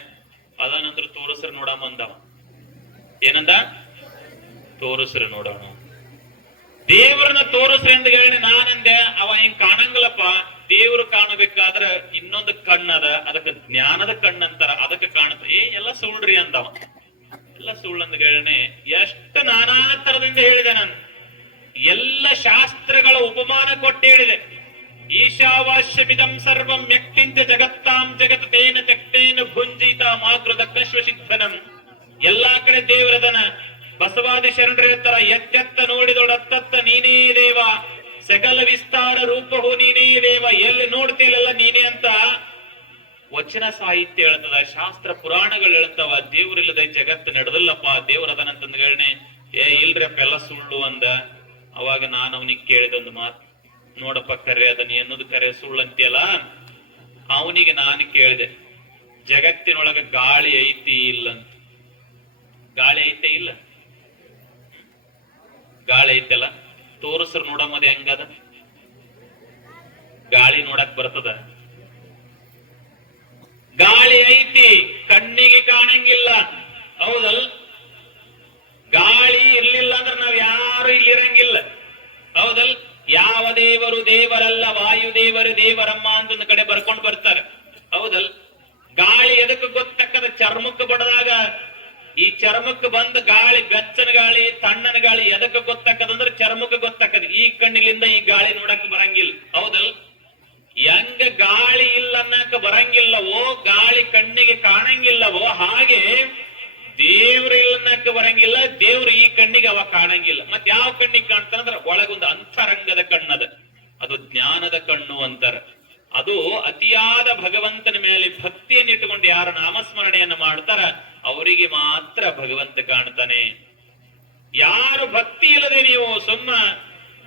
ಅದಾನಂತರ ತೋರಿಸ್ರು ನೋಡಮ್ಮ ಅಂದವ. ಏನಂದ? ತೋರಿಸ್ರು ನೋಡೋಣ. ದೇವ್ರನ್ನ ತೋರಿಸ್ರಿ ಅಂತ ಹೇಳಿ ನಾನಂದೆ. ಅವ ಹಿಂಗ್ ಕಾಣಂಗಿಲ್ಲಪ್ಪ. ದೇವ್ರು ಕಾಣಬೇಕಾದ್ರ ಇನ್ನೊಂದು ಕಣ್ಣದ, ಅದಕ್ಕೆ ಜ್ಞಾನದ ಕಣ್ಣಂತಾರ, ಅದಕ್ಕೆ ಕಾಣುತ್ತೆ. ಎಲ್ಲ ಸುಳ್ಳ್ರಿ ಅಂದವ. ಎಲ್ಲ ಸುಳ್ಳಂದ ಹೇಳನೆ ಎಷ್ಟು ನಾನಾ ತರದಿಂದ ಹೇಳಿದೆ ನಾನು. ಎಲ್ಲ ಶಾಸ್ತ್ರಗಳ ಉಪಮಾನ ಕೊಟ್ಟು ಹೇಳಿದೆ. ಈಶಾವಾಸ್ಯಮಿದಂ ಸರ್ವಂ ಯಕ್ಕಿಂಚ ಜಗತ್ತಾಂ ಜಗತ್ ತೇನ ತೆಕ್ತೇನ ಭುಂಜಿತ ಮಾತೃದ ಕಶ್ವಸಿದ್ಧನಂ. ಎಲ್ಲಾ ಕಡೆ ದೇವರದನ. ಬಸವಾದಿ ಶರಣರು ಹೇಳ್ತಾರ, ಎತ್ತೆತ್ತ ನೋಡಿದೊಡತ್ತತ್ತ ನೀನೇ ದೇವ, ಸಕಲ ವಿಸ್ತಾರ ರೂಪಹು ನೀನೇ ದೇವ, ಎಲ್ಲಿ ನೋಡ್ತೀಯಲ್ಲ ನೀನೇ ಅಂತ ವಚನ ಸಾಹಿತ್ಯ ಹೇಳ್ತದ, ಶಾಸ್ತ್ರ ಪುರಾಣಗಳು ಹೇಳ್ತಾವ. ದೇವ್ರಿಲ್ಲದೆ ಜಗತ್ತು ನಡೆದಿಲ್ಲಪ್ಪ, ದೇವ್ರದನಂತಂದ್ಗಳನೆ. ಇಲ್ರಪ್ಪ ಎಲ್ಲ ಸುಳ್ಳು ಅಂದ. ಅವಾಗ ನಾನು ಅವನಿಗೆ ಕೇಳಿದ ಒಂದು ಮಾತು, ನೋಡಪ್ಪ ಕರೆ ಅದ, ನೀ ಅನ್ನೋದು ಕರೆ ಸುಳ್ಳು ಅಂತೀಯಲ್ಲ. ಅವನಿಗೆ ನಾನು ಕೇಳಿದೆ, ಜಗತ್ತಿನೊಳಗ ಗಾಳಿ ಐತಿ ಇಲ್ಲ ಅಂತ. ಗಾಳಿ ಐತೆ ಇಲ್ಲ? ಗಾಳಿ ಐತಲ್ಲ, ತೋರಿಸ್ರು ನೋಡಮ್ಮದ ಹೆಂಗದ? ಗಾಳಿ ನೋಡಕ್ ಬರ್ತದ? ಗಾಳಿ ಐತಿ, ಕಣ್ಣಿಗೆ ಕಾಣಂಗಿಲ್ಲ. ಹೌದಲ್? ಗಾಳಿ ಇರ್ಲಿಲ್ಲ ಅಂದ್ರೆ ನಾವ್ ಯಾರು ಇಲ್ಲಿ ಇರಂಗಿಲ್ಲ. ಹೌದಲ್? ಯಾವ ದೇವರು ದೇವರಲ್ಲ, ವಾಯುದೇವರು ದೇವರಮ್ಮ ಅಂತ ಒಂದು ಕಡೆ ಬರ್ಕೊಂಡು ಬರ್ತಾರೆ. ಹೌದಲ್? ಗಾಳಿ ಎದಕ್ಕೆ ಗೊತ್ತಕ್ಕದ? ಚರ್ಮಕ್ಕೆ ಬಡದಾಗ ಈ ಚರ್ಮಕ್ಕೆ ಬಂದ ಗಾಳಿ, ಬೆಚ್ಚನ ಗಾಳಿ, ತಣ್ಣನ ಗಾಳಿ ಎದಕ್ಕೆ ಗೊತ್ತಕ್ಕದಂದ್ರೆ ಚರ್ಮಕ್ಕೆ ಗೊತ್ತಕ್ಕದ. ಈ ಕಣ್ಣಿಲಿಂದ ಈ ಗಾಳಿ ನೋಡಕ್ ಬರಂಗಿಲ್ಲ. ಹೌದಲ್? ಹೆಂಗ ಗಾಳಿ ಇಲ್ಲ ಅನ್ನಕ ಬರಂಗಿಲ್ಲವೋ, ಗಾಳಿ ಕಣ್ಣಿಗೆ ಕಾಣಂಗಿಲ್ಲವೋ, ಹಾಗೆ ದೇವ್ರ ಇಲ್ಲನ್ನಕ ಬರಂಗಿಲ್ಲ, ದೇವ್ರು ಈ ಕಣ್ಣಿಗೆ ಅವ ಕಾಣಂಗಿಲ್ಲ. ಮತ್ ಯಾವ ಕಣ್ಣಿಗೆ ಕಾಣ್ತಾನಂದ್ರ ಒಳಗೊಂದು ಅಂತರಂಗದ ಕಣ್ಣದ, ಅದು ಜ್ಞಾನದ ಕಣ್ಣು ಅಂತಾರ. ಅದು ಅತಿಯಾದ ಭಗವಂತನ ಮೇಲೆ ಭಕ್ತಿಯನ್ನು ಇಟ್ಟುಕೊಂಡು ಯಾರು ನಾಮಸ್ಮರಣೆಯನ್ನು ಮಾಡ್ತಾರ ಅವರಿಗೆ ಮಾತ್ರ ಭಗವಂತ ಕಾಣ್ತಾನೆ. ಯಾರು ಭಕ್ತಿ ಇಲ್ಲದೆ ನೀವು ಸುಮ್ಮ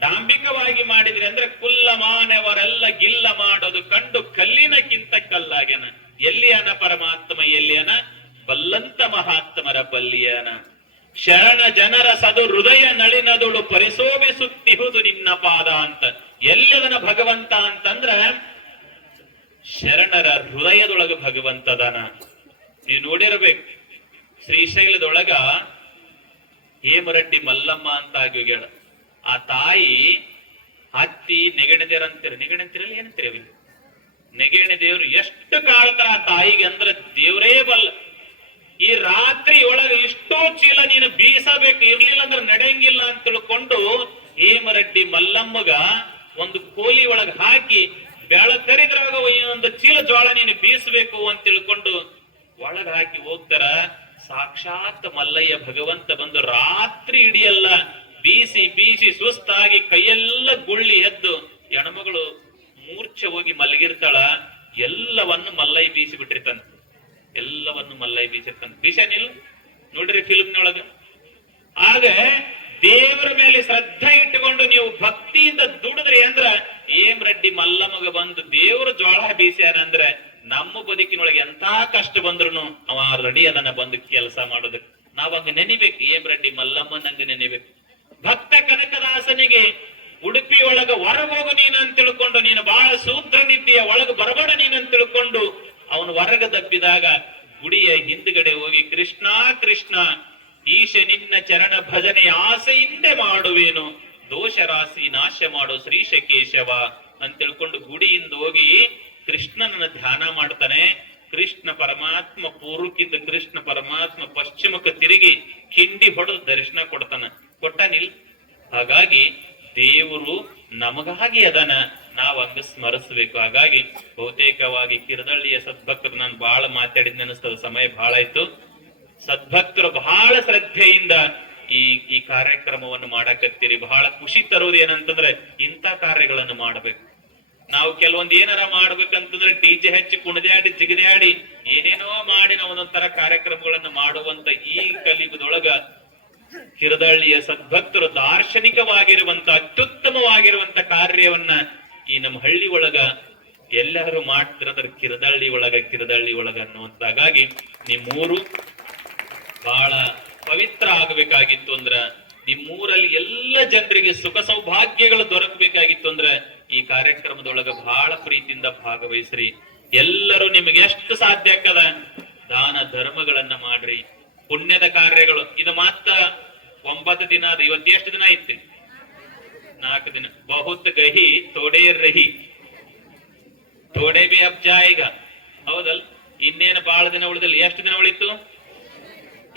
ಡಾಂಬಿಕವಾಗಿ ಮಾಡಿದ್ರಿ ಅಂದ್ರೆ ಕುಲ್ಲ ಮಾನವರೆಲ್ಲ ಗಿಲ್ಲ ಮಾಡೋದು ಕಂಡು ಕಲ್ಲಿನಕ್ಕಿಂತ ಕಲ್ಲಾಗ್ಯನ. ಎಲ್ಲಿಯನ ಪರಮಾತ್ಮ ಎಲ್ಲಿಯನ? ಬಲ್ಲಂತ ಮಹಾತ್ಮರ ಬಲ್ಲಿಯನ. ಶರಣ ಜನರ ಸದು ಹೃದಯ ನಳಿನದುಳು ಪರಿಶೋಭಿಸುತ್ತಿಹುದು ನಿನ್ನ ಪಾದ ಅಂತ. ಎಲ್ಲದನ ಭಗವಂತ ಅಂತಂದ್ರ ಶರಣರ ಹೃದಯದೊಳಗ ಭಗವಂತದನ. ನೀವು ನೋಡಿರ್ಬೇಕು, ಶ್ರೀಶೈಲದೊಳಗ ಹೇಮರೆಡ್ಡಿ ಮಲ್ಲಮ್ಮ ಅಂತ ಆಗ್ಯಾಳ. ಆ ತಾಯಿ ಹತ್ತಿ ನೆಗಣೆದೇವ್ರ ಅಂತೀರ, ನೆಗಣೆಂತೀರಲ್ಲ ಏನಂತೀರ? ನೆಗಣೆ ದೇವ್ರು ಎಷ್ಟು ಕಾಳ್ತಾರ ಆ ತಾಯಿಗೆ ಅಂದ್ರೆ ದೇವ್ರೇ ಬಲ್ಲ. ಈ ರಾತ್ರಿ ಒಳಗ ಇಷ್ಟೋ ಚೀಲ ನೀನು ಬೀಸಬೇಕು, ಇರ್ಲಿಲ್ಲ ಅಂದ್ರೆ ನಡೆಯಂಗಿಲ್ಲ ಅಂತ ತಿಳ್ಕೊಂಡು ಹೇಮರೆಡ್ಡಿ ಮಲ್ಲಮ್ಮಗ ಒಂದು ಕೋಲಿ ಒಳಗ ಹಾಕಿ ಬೆಳಕರಿದ್ರಾಗ ಒಂದು ಚೀಲ ಜೋಳ ನೀನು ಬೀಸಬೇಕು ಅಂತ ತಿಳ್ಕೊಂಡು ಒಳಗ ಹಾಕಿ ಹೋಗ್ತಾರ. ಸಾಕ್ಷಾತ್ ಮಲ್ಲಯ್ಯ ಭಗವಂತ ಬಂದು ರಾತ್ರಿ ಇಡಿಯಲ್ಲ ಬೀಸಿ ಬೀಸಿ ಸುಸ್ತಾಗಿ ಕೈಯೆಲ್ಲ ಗುಳ್ಳಿ ಎದ್ದು ಹೆಣ್ಮಗಳು ಮೂರ್ಛೆ ಹೋಗಿ ಮಲಗಿರ್ತಾಳ. ಎಲ್ಲವನ್ನು ಮಲ್ಲಯ್ಯ ಬೀಸಿ ಬಿಟ್ಟಿರ್ತಾನ, ಎಲ್ಲವನ್ನು ಮಲ್ಲಯ್ಯ ಬೀಸಿರ್ತಾನ. ಬೀಸನಿಲ್ ನೋಡ್ರಿ ಫಿಲ್ಮ್ನೊಳಗ. ಆಗ ದೇವರ ಮೇಲೆ ಶ್ರದ್ಧೆ ಇಟ್ಟುಕೊಂಡು ನೀವು ಭಕ್ತಿಯಿಂದ ದುಡಿದ್ರಿ ಅಂದ್ರ ಹೇಮರೆಡ್ಡಿ ಮಲ್ಲಮ್ಮಗ ಬಂದು ದೇವ್ರ ಜೋಳ ಬೀಸ್ಯಾರ ಅಂದ್ರೆ ನಮ್ಮ ಬದುಕಿನೊಳಗೆ ಎಂತ ಕಷ್ಟ ಬಂದ್ರು ಅವ ರೆಡಿ ಅದನ್ನ ಬಂದು ಕೆಲಸ ಮಾಡೋದಕ್ಕೆ. ನಾವ್ ಹಂಗ ನೆನಿಬೇಕು, ಹೇಮರೆಡ್ಡಿ ಮಲ್ಲಮ್ಮನ ಹಂಗ ನೆನಿಬೇಕು. ಭಕ್ತ ಕನಕದಾಸನಿಗೆ ಉಡುಪಿ ಒಳಗ ಹೊರಗೋಗು ನೀನು ಅಂತ ತಿಳ್ಕೊಂಡು, ನೀನು ಬಹಳ ಶೂದ್ರನಿದ್ದೀಯ, ಒಳಗ ಬರಬೇಡ ನೀನು ಅಂತ ತಿಳ್ಕೊಂಡು ಅವನು ಹೊರಗ ದಬ್ಬಿದಾಗ ಗುಡಿಯ ಹಿಂದ್ಗಡೆ ಹೋಗಿ ಕೃಷ್ಣ ಕೃಷ್ಣ ಈಶ ನಿನ್ನ ಚರಣ ಭಜನೆ ಆಸೆಯಿಂದೆ ಮಾಡುವೇನು, ದೋಷ ರಾಶಿ ನಾಶ ಮಾಡು ಶ್ರೀಶ ಕೇಶವ ಅಂತ ತಿಳ್ಕೊಂಡು ಗುಡಿಯಿಂದ ಹೋಗಿ ಕೃಷ್ಣನನ್ನ ಧ್ಯಾನ ಮಾಡ್ತಾನೆ. ಕೃಷ್ಣ ಪರಮಾತ್ಮ ಪೂರ್ವಕ್ಕಿದ್ದ ಕೃಷ್ಣ ಪರಮಾತ್ಮ ಪಶ್ಚಿಮಕ್ಕೆ ತಿರುಗಿ ಕಿಂಡಿ ಹೊಡೆದು ದರ್ಶನ ಕೊಟ್ಟನಿಲ್. ಹಾಗಾಗಿ ದೇವರು ನಮಗಾಗಿ ಅದನ್ನ ನಾವು ಹಂಗ ಸ್ಮರಿಸ್ಬೇಕು. ಹಾಗಾಗಿ ಬಹುತೇಕವಾಗಿ ಕಿರದಳ್ಳಿಯ ಸದ್ಭಕ್ತರು ನಾನು ಬಹಳ ಮಾತಾಡಿದ್ನ ಅನಿಸ್ತದ, ಸಮಯ ಬಹಳ ಆಯ್ತು. ಸದ್ಭಕ್ತರು ಬಹಳ ಶ್ರದ್ಧೆಯಿಂದ ಈ ಕಾರ್ಯಕ್ರಮವನ್ನು ಮಾಡಕತ್ತೀರಿ. ಬಹಳ ಖುಷಿ ತರುವುದು ಏನಂತಂದ್ರೆ ಇಂಥ ಕಾರ್ಯಗಳನ್ನು ಮಾಡಬೇಕು. ನಾವು ಕೆಲವೊಂದು ಏನಾರ ಮಾಡ್ಬೇಕಂತಂದ್ರೆ ಡಿಜೆ ಹಚ್ಚಿ ಕುಣಿದಾಡಿ ಜಿಗಿದಾಡಿ ಏನೇನೋ ಮಾಡಿ ನಾವು ಒಂದೊಂದರ ಕಾರ್ಯಕ್ರಮಗಳನ್ನು ಮಾಡುವಂತ ಈ ಕಲಿಯುಗದೊಳಗ ಕಿರದಳ್ಳಿಯ ಸದ್ಭಕ್ತರು ದಾರ್ಶನಿಕವಾಗಿರುವಂತ ಅತ್ಯುತ್ತಮವಾಗಿರುವಂತ ಕಾರ್ಯವನ್ನ ಈ ನಮ್ಮ ಹಳ್ಳಿ ಒಳಗ ಎಲ್ಲರೂ ಮಾಡ್ತಿರಂದ್ರೆ ಕಿರದಳ್ಳಿ ಒಳಗ ಅನ್ನುವಂತ. ಹಾಗಾಗಿ ನಿಮ್ಮೂರು ಬಹಳ ಪವಿತ್ರ ಆಗಬೇಕಾಗಿತ್ತು ಅಂದ್ರ, ನಿಮ್ಮೂರಲ್ಲಿ ಎಲ್ಲ ಜನರಿಗೆ ಸುಖ ಸೌಭಾಗ್ಯಗಳು ದೊರಕಬೇಕಾಗಿತ್ತು ಅಂದ್ರ ಈ ಕಾರ್ಯಕ್ರಮದೊಳಗ ಬಹಳ ಪ್ರೀತಿಯಿಂದ ಭಾಗವಹಿಸ್ರಿ. ಎಲ್ಲರೂ ನಿಮಗೆ ಎಷ್ಟು ಸಾಧ್ಯ ಆಕ್ಕದ ದಾನ ಧರ್ಮಗಳನ್ನ ಮಾಡ್ರಿ. ಪುಣ್ಯದ ಕಾರ್ಯಗಳು ಇದು ಮಾತ್ರ 9 ದಿನ ಅದು. ಇವತ್ತು ಎಷ್ಟು ದಿನ ಐತಿ? 4 ದಿನ. ಬಹುತ್ ಗಹಿ ತೋಡೆ ರಹಿ, ತೋಡೆ ಬಿ ಅಬ್ ಜಾಯಿಗ. ಹೌದಲ್? ಇನ್ನೇನು ಬಹಳ ದಿನ ಉಳಿದಲ್ಲಿ. ಎಷ್ಟು ದಿನ ಉಳಿತು?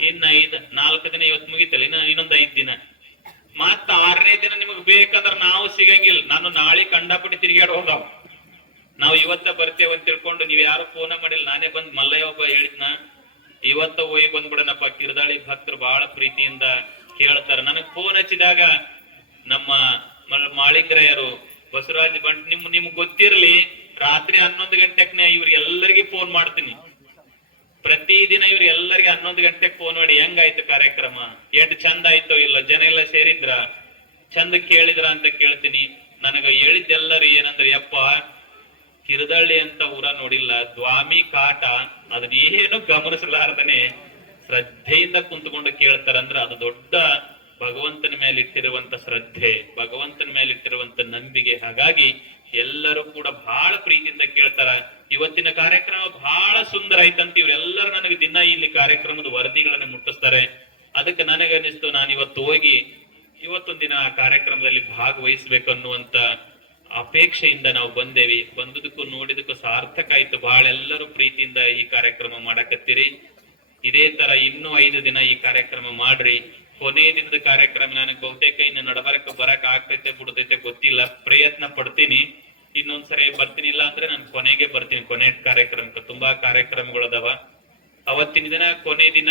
ಇನ್ನ 4 ದಿನ. ಇವತ್ತು ಮುಗಿತಲ್ಲ, ಇನ್ನೊಂದು 5 ದಿನ. ಮತ್ತ 6ನೇ ದಿನ ನಿಮಗ್ ಬೇಕಂದ್ರ ನಾವು ಸಿಗಂಗಿಲ್ಲ. ನಾನು ನಾಳೆ ಕಂಡಪಟ್ಟಿ ತಿರುಗಾಡ ಹೋದಾವ. ನಾವು ಇವತ್ತ ಬರ್ತೇವೆ ಅಂತ ತಿಳ್ಕೊಂಡು ನೀವ್ ಯಾರು ಫೋನ ಮಾಡಿಲ್ಲ. ನಾನೇ ಬಂದ್ ಮಲ್ಲಯ್ಯ ಒಬ್ಬ ಹೇಳಿದ್ನ, ಇವತ್ತ ಹೋಗಿ ಬಂದ್ಬಿಡನಪ್ಪ. ಕಿರದಾಳಿ ಭಕ್ತರು ಬಹಳ ಪ್ರೀತಿಯಿಂದ ಕೇಳ್ತಾರ. ನನಗ್ ಫೋನ್ ಹಚ್ಚಿದಾಗ ನಮ್ಮ ಮಾಳಿಂಗರಾಯರು, ಬಸವರಾಜ್ ಬಂಟ್, ನಿಮ್ಗ್ ಗೊತ್ತಿರ್ಲಿ, ರಾತ್ರಿ 11 ಗಂಟೆಕ್ನೆ ಇವ್ರಿಗೆಲ್ಲರಿಗೂ ಫೋನ್ ಮಾಡ್ತೀನಿ. ಪ್ರತಿದಿನ ಇವ್ರು ಎಲ್ಲರಿಗೆ 11 ಗಂಟೆಗೆ ಫೋನ್ ಮಾಡಿ ಹೆಂಗಾಯ್ತು ಕಾರ್ಯಕ್ರಮ, ಎಷ್ಟು ಚಂದ ಆಯ್ತೋ ಇಲ್ಲ, ಜನ ಎಲ್ಲ ಸೇರಿದ್ರ, ಚಂದ ಕೇಳಿದ್ರ ಅಂತ ಕೇಳ್ತೀನಿ. ನನಗ ಹೇಳಿದ್ದೆಲ್ಲರೂ ಏನಂದ್ರೆ, ಯಪ್ಪ ಕಿರದಳ್ಳಿ ಅಂತ ಊರ ನೋಡಿಲ್ಲ, ದ್ವಾಮಿ ಕಾಟ ಅದನ್ನೇನು ಗಮನಿಸಲಾರ್ದನೆ ಶ್ರದ್ಧೆಯಿಂದ ಕುಂತ್ಕೊಂಡು ಕೇಳ್ತಾರಂದ್ರ ಅದು ದೊಡ್ಡ ಭಗವಂತನ ಮೇಲಿಟ್ಟಿರುವಂತ ಶ್ರದ್ಧೆ, ಭಗವಂತನ ಮೇಲಿಟ್ಟಿರುವಂತ ನಂಬಿಕೆ. ಹಾಗಾಗಿ ಎಲ್ಲರೂ ಕೂಡ ಬಹಳ ಪ್ರೀತಿಯಿಂದ ಕೇಳ್ತಾರ. ಇವತ್ತಿನ ಕಾರ್ಯಕ್ರಮ ಬಹಳ ಸುಂದರ ಐತಂತ ಇವರೆಲ್ಲರೂ ನನಗೆ ದಿನ ಇಲ್ಲಿ ಕಾರ್ಯಕ್ರಮದ ವರದಿಗಳನ್ನು ಮುಟ್ಟಿಸ್ತಾರೆ. ಅದಕ್ಕೆ ನನಗನ್ನಿಸ್ತು ನಾನು ಇವತ್ತು ಹೋಗಿ ಇವತ್ತೊಂದು ದಿನ ಆ ಕಾರ್ಯಕ್ರಮದಲ್ಲಿ ಭಾಗವಹಿಸ್ಬೇಕು ಅನ್ನುವಂತ ಅಪೇಕ್ಷೆಯಿಂದ ನಾವು ಬಂದೇವಿ. ಬಂದುದಕ್ಕೂ ನೋಡಿದಕ್ಕೂ ಸಾರ್ಥಕ ಆಯ್ತು. ಬಹಳ ಎಲ್ಲರೂ ಪ್ರೀತಿಯಿಂದ ಈ ಕಾರ್ಯಕ್ರಮ ಮಾಡಕತ್ತೀರಿ. ಇದೇ ತರ ಇನ್ನೂ 5 ದಿನ ಈ ಕಾರ್ಯಕ್ರಮ ಮಾಡ್ರಿ. ಕೊನೆ ದಿನದ ಕಾರ್ಯಕ್ರಮ ನನಗೆ ಬಹುತೇಕ ಇನ್ನು ಬರಕ್ ಆಗ್ತೈತೆ ಬಿಡ್ತೈತೆ ಗೊತ್ತಿಲ್ಲ, ಪ್ರಯತ್ನ ಪಡ್ತೀನಿ. ಇನ್ನೊಂದ್ಸರಿ ಬರ್ತೀನಿ, ಇಲ್ಲ ಅಂದ್ರೆ ನಾನು ಕೊನೆಗೆ ಬರ್ತೀನಿ. ಕೊನೆ ಕಾರ್ಯಕ್ರಮಕ್ಕೆ ತುಂಬಾ ಕಾರ್ಯಕ್ರಮಗಳದಾವ. ಅವತ್ತಿನ ದಿನ ಕೊನೆ ದಿನ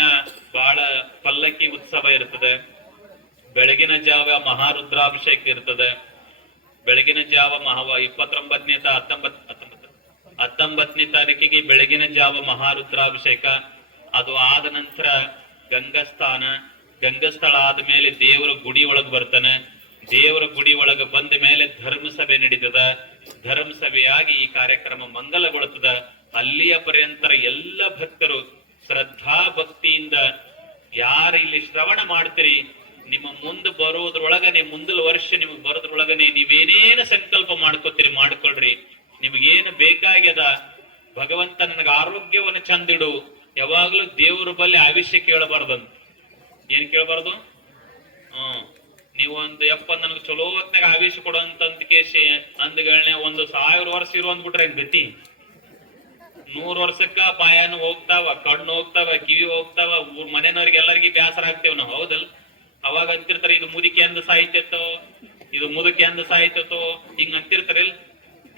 ಬಹಳ ಪಲ್ಲಕ್ಕಿ ಉತ್ಸವ ಇರ್ತದೆ. ಬೆಳಗಿನ ಜಾವ ಮಹಾರುದ್ರಾಭಿಷೇಕ ಇರ್ತದೆ. ಬೆಳಗಿನ ಜಾವ 19ನೇ ತಾರೀಕಿಗೆ ಬೆಳಗಿನ ಜಾವ ಮಹಾರುದ್ರಾಭಿಷೇಕ. ಅದು ಆದ ನಂತರ ಗಂಗಸ್ಥಳ ಆದ್ಮೇಲೆ ದೇವರ ಗುಡಿ ಒಳಗ್ ಬರ್ತಾನೆ. ದೇವರ ಗುಡಿ ಒಳಗ ಬಂದ ಮೇಲೆ ಧರ್ಮಸಭೆ ನಡೀತದ. ಧರ್ಮಸಭೆಯಾಗಿ ಈ ಕಾರ್ಯಕ್ರಮ ಮಂಗಲಗೊಳ್ತದ. ಅಲ್ಲಿಯ ಪರ್ಯಂತರ ಎಲ್ಲ ಭಕ್ತರು ಶ್ರದ್ಧಾ ಭಕ್ತಿಯಿಂದ ಯಾರು ಇಲ್ಲಿ ಶ್ರವಣ ಮಾಡ್ತೀರಿ, ನಿಮ್ಮ ಮುಂದೆ ಬರೋದ್ರೊಳಗನೆ, ಮುಂದಿನ ವರ್ಷ ನಿಮ್ಗೆ ಬರೋದ್ರೊಳಗನೆ ನೀವೇನೇನು ಸಂಕಲ್ಪ ಮಾಡ್ಕೋತೀರಿ ಮಾಡ್ಕೊಳ್ರಿ. ನಿಮಗೇನು ಬೇಕಾಗ್ಯದ, ಭಗವಂತ ನನಗೆ ಆರೋಗ್ಯವನ್ನು ಚಂದಿಡು. ಯಾವಾಗ್ಲೂ ದೇವ್ರ ಬಲ್ಲಿ ಆಯುಷ್ಯ ಕೇಳಬಾರ್ದಂತ. ಏನ್ ಕೇಳಬಾರ್ದು? ನೀವೊಂದು ನನಗೆ ಚಲೋ ಹೊತ್ನಾಗ ಆಯುಷ್ಯ ಕೊಡುವಂತ ಕೇಸಿ ಅಂದ್ಗಳನ್ನ 1000 ವರ್ಷ ಇರು ಅಂದ್ಬಿಟ್ರೆ ಗತಿ. 100 ವರ್ಷಕ್ಕ ಬಾಯನು ಹೋಗ್ತಾವ, ಕಣ್ಣು ಹೋಗ್ತಾವ, ಕಿವಿ ಹೋಗ್ತಾವ, ಮನೆಯವ್ರಿಗೆ ಎಲ್ಲರಿಗೂ ಬೇಸರ ಆಗ್ತೇವ್ ನಾವು, ಹೌದಲ್? ಅವಾಗ ಅಂತಿರ್ತಾರೆ ಇದು ಮುದುಕಿ ಅಂದ ಸಾಹಿತ್ಯತೋ, ಇದು ಮುದುಕಿ ಅಂದ ಸಾಹಿತ್ಯತೋ, ಹಿಂಗ್ ಅಂತಿರ್ತಾರಿಲ್.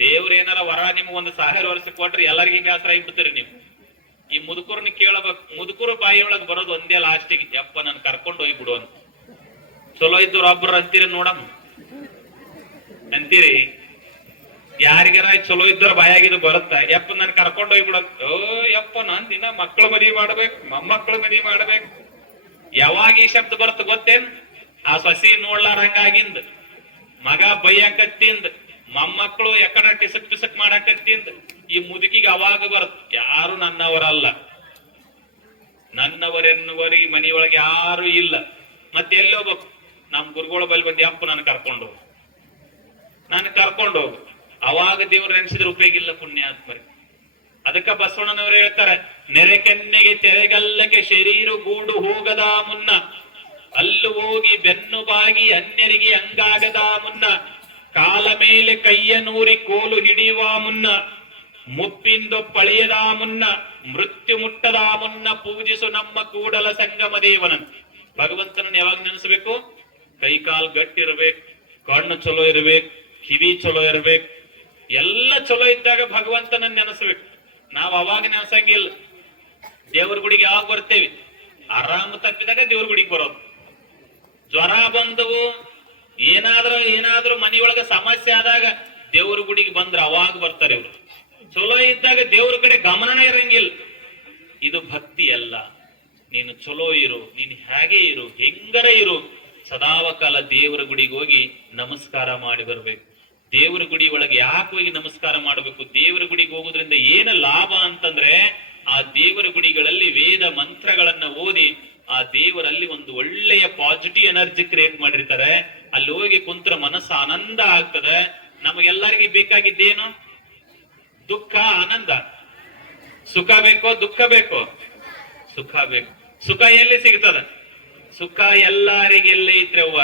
ದೇವ್ರ ಏನಾರ ವರ ನಿಮ್ಗೆ 1000 ವರ್ಷ ಕೊಟ್ರಿ ಎಲ್ಲರಿಗೂ ಬೇಸರ ಆಗಿಬಿಡ್ತೀರಿ ನೀವು. ಈ ಮುದುಕರನ್ನ ಕೇಳಬೇಕು. ಮುದುಕರು ಬಾಯಿಯೊಳಗೆ ಬರೋದು ಒಂದೇ ಲಾಸ್ಟಿಗೆ, ಯಪ್ಪ ನನ್ ಕರ್ಕೊಂಡು ಹೋಗ್ಬಿಡು ಅಂತ. ಚಲೋ ಇದ್ದವ್ರು ಒಬ್ಬರು ಅಂತೀರಿ ನೋಡಮ್, ಅಂತೀರಿ. ಯಾರಿಗಾರ ಚಲೋ ಇದ್ದವ್ರ ಬಾಯಾಗಿದ್ದು ಬರುತ್ತ, ಯಪ್ಪ ನನ್ ಕರ್ಕೊಂಡು ಹೋಗ್ಬಿಡ. ಓ ಯಪ್ಪ ನಾನ್ ದಿನ ಮಕ್ಕಳು ಮದುವೆ ಮಾಡ್ಬೇಕು, ಮೊಮ್ಮಕ್ಕಳು ಮದುವೆ ಮಾಡ್ಬೇಕು. ಯಾವಾಗ ಈ ಶಬ್ದ ಬರ್ತ ಗೊತ್ತೇನ್? ಆ ಸಸಿ ನೋಡ್ಲಾರಂಗಾಗಿಂದ, ಮಗ ಬೈಯಕತ್ತಿಂದ, ಮೊಮ್ಮಕ್ಕಳು ಎಕಡ ಟಿಸಕ್ ಮಾಡಕತ್ತಿಂದ, ಈ ಮುದುಕಿಗೆ ಅವಾಗ ಬರುತ್ತ. ಯಾರು ನನ್ನವರಲ್ಲ, ನನ್ನವರೆನ್ನುವರಿಗೆ ಮನೆಯೊಳಗೆ ಯಾರು ಇಲ್ಲ. ಮತ್ತೆ ಎಲ್ಲಿ ಹೋಗ್ಬೇಕು? ನಮ್ ಗುರುಗಳ ಬಳಿ ಬಂದು ಅಪ್ಪ ನಾನು ಕರ್ಕೊಂಡು ಹೋಗು. ಅವಾಗ ದೇವ್ರು ನೆನ್ಸಿದ್ರೆ ಉಪಯೋಗ ಇಲ್ಲ ಪುಣ್ಯಾತ್ಮರಿ. ಅದಕ್ಕ ಬಸವಣ್ಣನವರು ಹೇಳ್ತಾರೆ, ನೆರೆಕೆನ್ನೆಗೆ ತೆರೆಗಲ್ಲಕ್ಕೆ ಶರೀರ ಗೂಡು ಹೋಗದ ಮುನ್ನ, ಅಲ್ಲು ಹೋಗಿ ಬೆನ್ನು ಬಾಗಿ ಅನ್ಯರಿಗೆ ಹಂಗಾಗದ ಮುನ್ನ, ಕಾಲ ಮೇಲೆ ಕೈಯ ನೂರಿ ಕೋಲು ಹಿಡಿಯುವ ಮುನ್ನ, ಮುಪ್ಪಿಂದು ಪಳಿಯದ ಮುನ್ನ, ಮೃತ್ಯು ಮುಟ್ಟದ ಮುನ್ನ ಪೂಜಿಸು ನಮ್ಮ ಕೂಡಲ ಸಂಗಮ ದೇವನನ್. ಭಗವಂತನನ್ನು ಯಾವಾಗ ನೆನೆಸಬೇಕು? ಕೈ ಕಾಲ್ ಗಟ್ಟಿರ್ಬೇಕು, ಕಣ್ಣು ಚಲೋ ಇರ್ಬೇಕು, ಕಿವಿ ಚಲೋ ಇರ್ಬೇಕು, ಎಲ್ಲ ಚಲೋ ಇದ್ದಾಗ ಭಗವಂತನನ್ನ ನೆನೆಸ್ಬೇಕು. ನಾವ್ ಅವಾಗ ನೆನೆಸಂಗಿಲ್ಲ. ದೇವ್ರ ಗುಡಿಗೆ ಯಾವಾಗ ಬರ್ತೇವಿ? ಆರಾಮ ತಪ್ಪಿದಾಗ ದೇವ್ರ ಗುಡಿಗೆ ಬರೋದು. ಜ್ವರ ಬಂದವು, ಏನಾದ್ರೂ ಮನೆಯೊಳಗ ಸಮಸ್ಯೆ ಆದಾಗ ದೇವ್ರ ಗುಡಿಗೆ ಬಂದ್ರ ಅವಾಗ ಬರ್ತಾರೆ ಇವ್ರು. ಚಲೋ ಇದ್ದಾಗ ದೇವ್ರ ಕಡೆ ಗಮನನೇ ಇರಂಗಿಲ್ಲ. ಇದು ಭಕ್ತಿ ಅಲ್ಲ. ನೀನು ಚಲೋ ಇರು, ನೀನು ಹೇಗೆ ಇರು, ಹೆಂಗರ ಇರು, ಸದಾವಕಾಲ ದೇವರ ಗುಡಿಗೆ ಹೋಗಿ ನಮಸ್ಕಾರ ಮಾಡಿ ಬರ್ಬೇಕು. ದೇವರ ಗುಡಿ ಒಳಗೆ ಯಾಕೆ ಹೋಗಿ ನಮಸ್ಕಾರ ಮಾಡಬೇಕು? ದೇವರ ಗುಡಿಗೆ ಹೋಗೋದ್ರಿಂದ ಏನು ಲಾಭ ಅಂತಂದ್ರೆ, ಆ ದೇವರ ಗುಡಿಗಳಲ್ಲಿ ವೇದ ಮಂತ್ರಗಳನ್ನ ಓದಿ ಆ ದೇವರಲ್ಲಿ ಒಂದು ಒಳ್ಳೆಯ ಪಾಸಿಟಿವ್ ಎನರ್ಜಿ ಕ್ರಿಯೇಟ್ ಮಾಡಿರ್ತಾರೆ. ಅಲ್ಲಿ ಹೋಗಿ ಕುಂತ್ರ ಮನಸ್ಸು ಆನಂದ ಆಗ್ತದೆ. ನಮಗೆಲ್ಲರಿಗೂ ಬೇಕಾಗಿದ್ದೇನು? ದುಃಖ, ಆನಂದ. ಸುಖ ಬೇಕೋ ದುಃಖ ಬೇಕೋ? ಸುಖ ಬೇಕು. ಸುಖ ಎಲ್ಲಿ ಸಿಗ್ತದ? ಸುಖ ಎಲ್ಲಾರಿಗೆಲ್ಲೇ ಐತ್ರಿ ಅವ್ವ,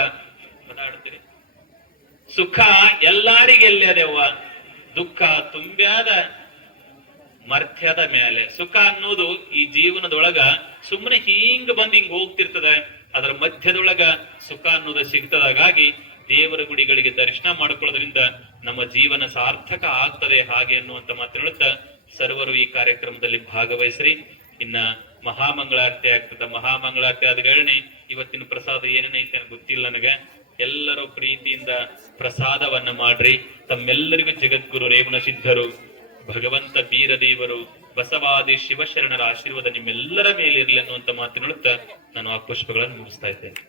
ಮಾತಾಡ್ತೀರಿ. ಸುಖ ಎಲ್ಲಾರಿಗೆಲ್ಲೇ ಅದವ್ವ, ದುಃಖ ತುಂಬ್ಯಾದ ಮರ್ತ್ಯದ ಮೇಲೆ. ಸುಖ ಅನ್ನೋದು ಈ ಜೀವನದೊಳಗ ಸುಮ್ಮನೆ ಹಿಂಗ್ ಹಿಂಗ್ ಹೋಗ್ತಿರ್ತದೆ. ಅದರ ಮಧ್ಯದೊಳಗ ಸುಖ ಅನ್ನೋದು ಸಿಗ್ತದ. ಹಾಗಾಗಿ ದೇವರ ಗುಡಿಗಳಿಗೆ ದರ್ಶನ ಮಾಡ್ಕೊಳ್ಳೋದ್ರಿಂದ ನಮ್ಮ ಜೀವನ ಸಾರ್ಥಕ ಆಗ್ತದೆ. ಹಾಗೆ ಅನ್ನುವಂತ ಮಾತು ಹೇಳುತ್ತಾ ಸರ್ವರು ಈ ಕಾರ್ಯಕ್ರಮದಲ್ಲಿ ಭಾಗವಹಿಸ್ರಿ. ಇನ್ನ ಮಹಾಮಂಗಳಾರತಿ ಆಗ್ತದ. ಮಹಾಮಂಗಳಾರತಿ ಆದ ಗಳಣಿ ಇವತ್ತಿನ ಪ್ರಸಾದ ಏನೇನೈತೆ ಗೊತ್ತಿಲ್ಲ ನನಗೆ. ಎಲ್ಲರೂ ಪ್ರೀತಿಯಿಂದ ಪ್ರಸಾದವನ್ನ ಮಾಡ್ರಿ. ತಮ್ಮೆಲ್ಲರಿಗೂ ಜಗದ್ಗುರು ರೇವಣ ಸಿದ್ಧರು, ಭಗವಂತ ಬೀರದೇವರು, ಬಸವಾದಿ ಶಿವಶರಣರ ಆಶೀರ್ವಾದ ನಿಮ್ಮೆಲ್ಲರ ಮೇಲೆ ಇರಲಿ ಅನ್ನುವಂತ ಮಾತಿನುಳ್ತಾ ನಾನು ಆ ಪುಷ್ಪಗಳನ್ನು ಮುಗಿಸ್ತಾ ಇದ್ದೇನೆ.